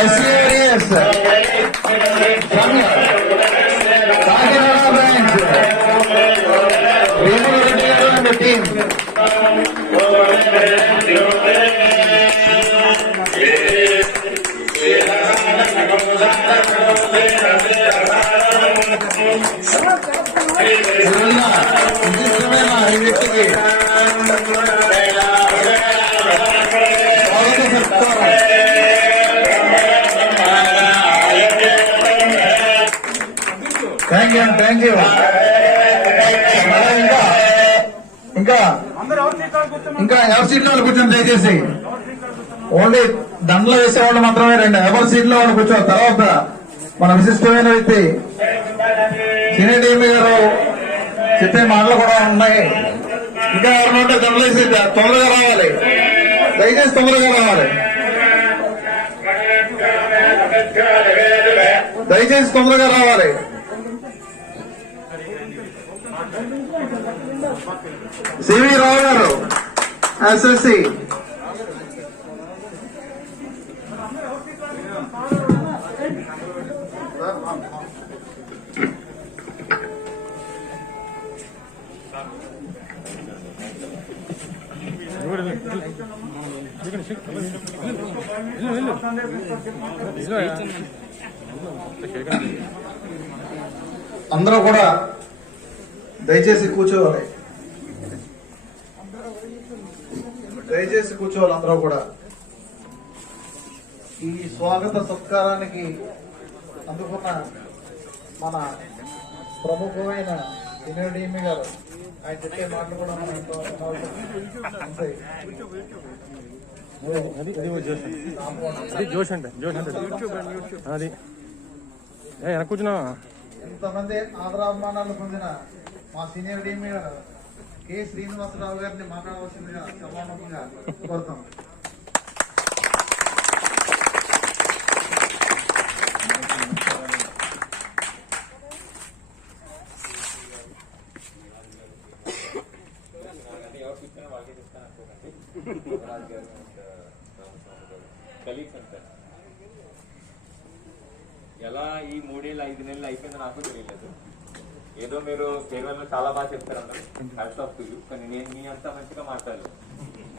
SCRAS Kakinada branch Renu Reddy garu and team. ఈ వ్యక్తికి థ్యాంక్ యూ. ఇంకా ఇంకా ఎవరి సీట్లో వాళ్ళు కూర్చొని దయచేసి ఓన్లీ దండలు వేసేవాళ్ళు మాత్రమే రండి. ఎవరి సీట్లో వాళ్ళు కూర్చోవాలి. తర్వాత మన విశిష్టమైన వ్యక్తి సీనియర్ డిఎంఈ గారు చెప్పే మాటలు కూడా ఉన్నాయి. ఇంకా ఎవరు ఉంటే దండలు వేసి తొందరగా రావాలి. దయచేసి తొందరగా రావాలి. దయచేసి తొందరగా రావాలి. సివి రావు గారు ఎస్ఎస్సి. అందరూ కూడా దయచేసి కూర్చోవాలి. దయచేసి కూర్చోవాలి అందరూ కూడా. ఈ స్వాగత సత్కారానికి అందుకున్న మన ప్రముఖమైన సీనియర్ డిఎంఈ గారు ఆయన చెప్పే మాటలు కూడా మనం ఎంతో ఉంటాయి. జోష్ అంటే అది కూర్చున్నా. ఇంతమంది ఆదరాభిమానాలు పొందిన మా సీనియర్ డిఎంఈ గారు కె శ్రీనివాసరావు గారిని మాట్లాడవలసిందిగా సభాముఖంగా కోరుతాం. ఎలా ఈ 3 ఏళ్ళు 5 నెలలు అయిపోయిందో నాకు తెలియలేదు. ఏదో మీరు కేవలం చాలా బాగా చెప్తారు అందరూ, హ్యాట్స్ ఆఫ్ టు యూ. కానీ నేను మీ అంతా మంచిగా మాట్లాడలేదు.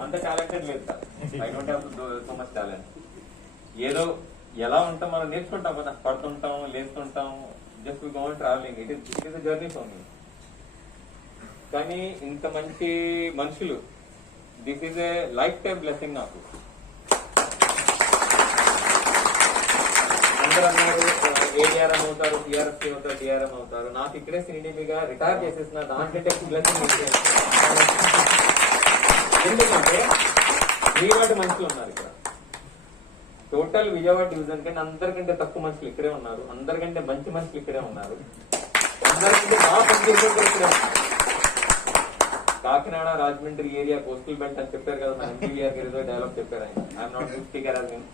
అంత టాలెంటెడ్ లేదు sir. I don't have so much talent. ఏదో ఎలా ఉంటాం మనం నేర్చుకుంటాం కదా, పడుతుంటాం, లేస్తుంటాం, just go on travelling. It is journey for me. కానీ ఇంత మంచి మనుషులు, this is a lifetime blessing నాకు. అందరూ అన్నారు ఏడీఆర్ఎం అవుతారు, టీఆర్ఎఫ్ అవుతారు, డిఆర్ఎం అవుతారు. నాకు ఇక్కడే సినిమీగా రిటైర్ చేసేసిన దాంట్లో బ్లెస్సింగ్. ఎందుకంటే మీలాంటి మనుషులు ఉన్నారు ఇక్కడ. టోటల్ విజయవాడ డివిజన్ కంటే అందరికంటే తక్కువ మనుషులు ఇక్కడే ఉన్నారు. అందరికంటే మంచి మనుషులు ఇక్కడే ఉన్నారు. అందరికంటే బాగా పనిచేసే ఇక్కడే ఉన్నారు. Kakinada Rajahmundry area coastal belt అని చెప్పారు కదా, మన ఎంపీఆర్ గారు డైలాగ్ చెప్పారు ఆయన. I'm not good speaker as him.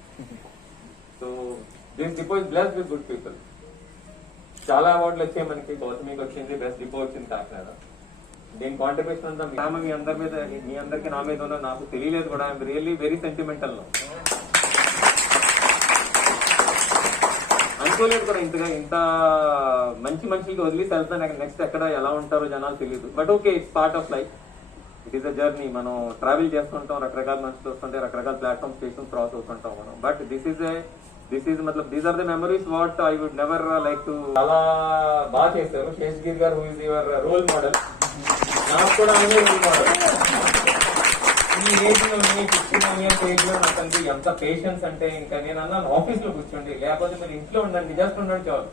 So this depot is blessed with good people. చాలా అవార్డులు వచ్చాయి మనకి. గౌతమికి వచ్చింది, బెస్ట్ డిపో వచ్చింది కాకినాడ. దీని కాంట్రిబ్యూషన్ అంతా మీ అందరి మీద, మీ అందరికి నా మీద ఉన్నా నాకు తెలియలేదు కూడా. I'm really very sentimental. అనుకోలేదు కూడా ఇంత మంచి మనుషులకి వదిలేసి వెళ్తాను. నెక్స్ట్ ఎక్కడ ఎలా ఉంటారో జనాలు తెలియదు. But okay, it's part of life. It is a journey. మనం ట్రావెల్ చేస్తుంటాం, రకరకాల మనుషులు వస్తుంటే రకరకాల ప్లాట్ఫామ్ స్టేషన్ క్రాస్ అవుతుంటాం మనం. బట్ దిస్ ఈస్ మతలబ్ these are the memories what I would never like to. చాలా బాగా చేశారు Seshagiri garu, who is your role model. నాకు కూడా ఆయనే రోల్ మోడల్. ఈ ఏజ్ లో 61 years ఏజ్ లో నాకు ఎంత పేషెన్స్ అంటే, ఇంకా నేను అన్నాను ఆఫీస్ లో కూర్చోండి, లేకపోతే మీరు ఇంట్లో ఉండండి, జస్ట్ ఉండండి చాలు,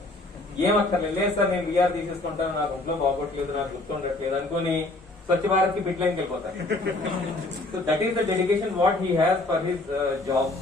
ఏం అక్కర్లేదు. లేదు సార్ నేను వీఆర్ తీసేసుకుంటాను, నాకు ఇంట్లో బాగోట్లేదు, నాకు గుర్తుండట్లేదు అనుకుని స్వచ్ఛ భారత్ కి బిట్ లైన్కి వెళ్ళిపోతాను. So that is the dedication what he has for his job.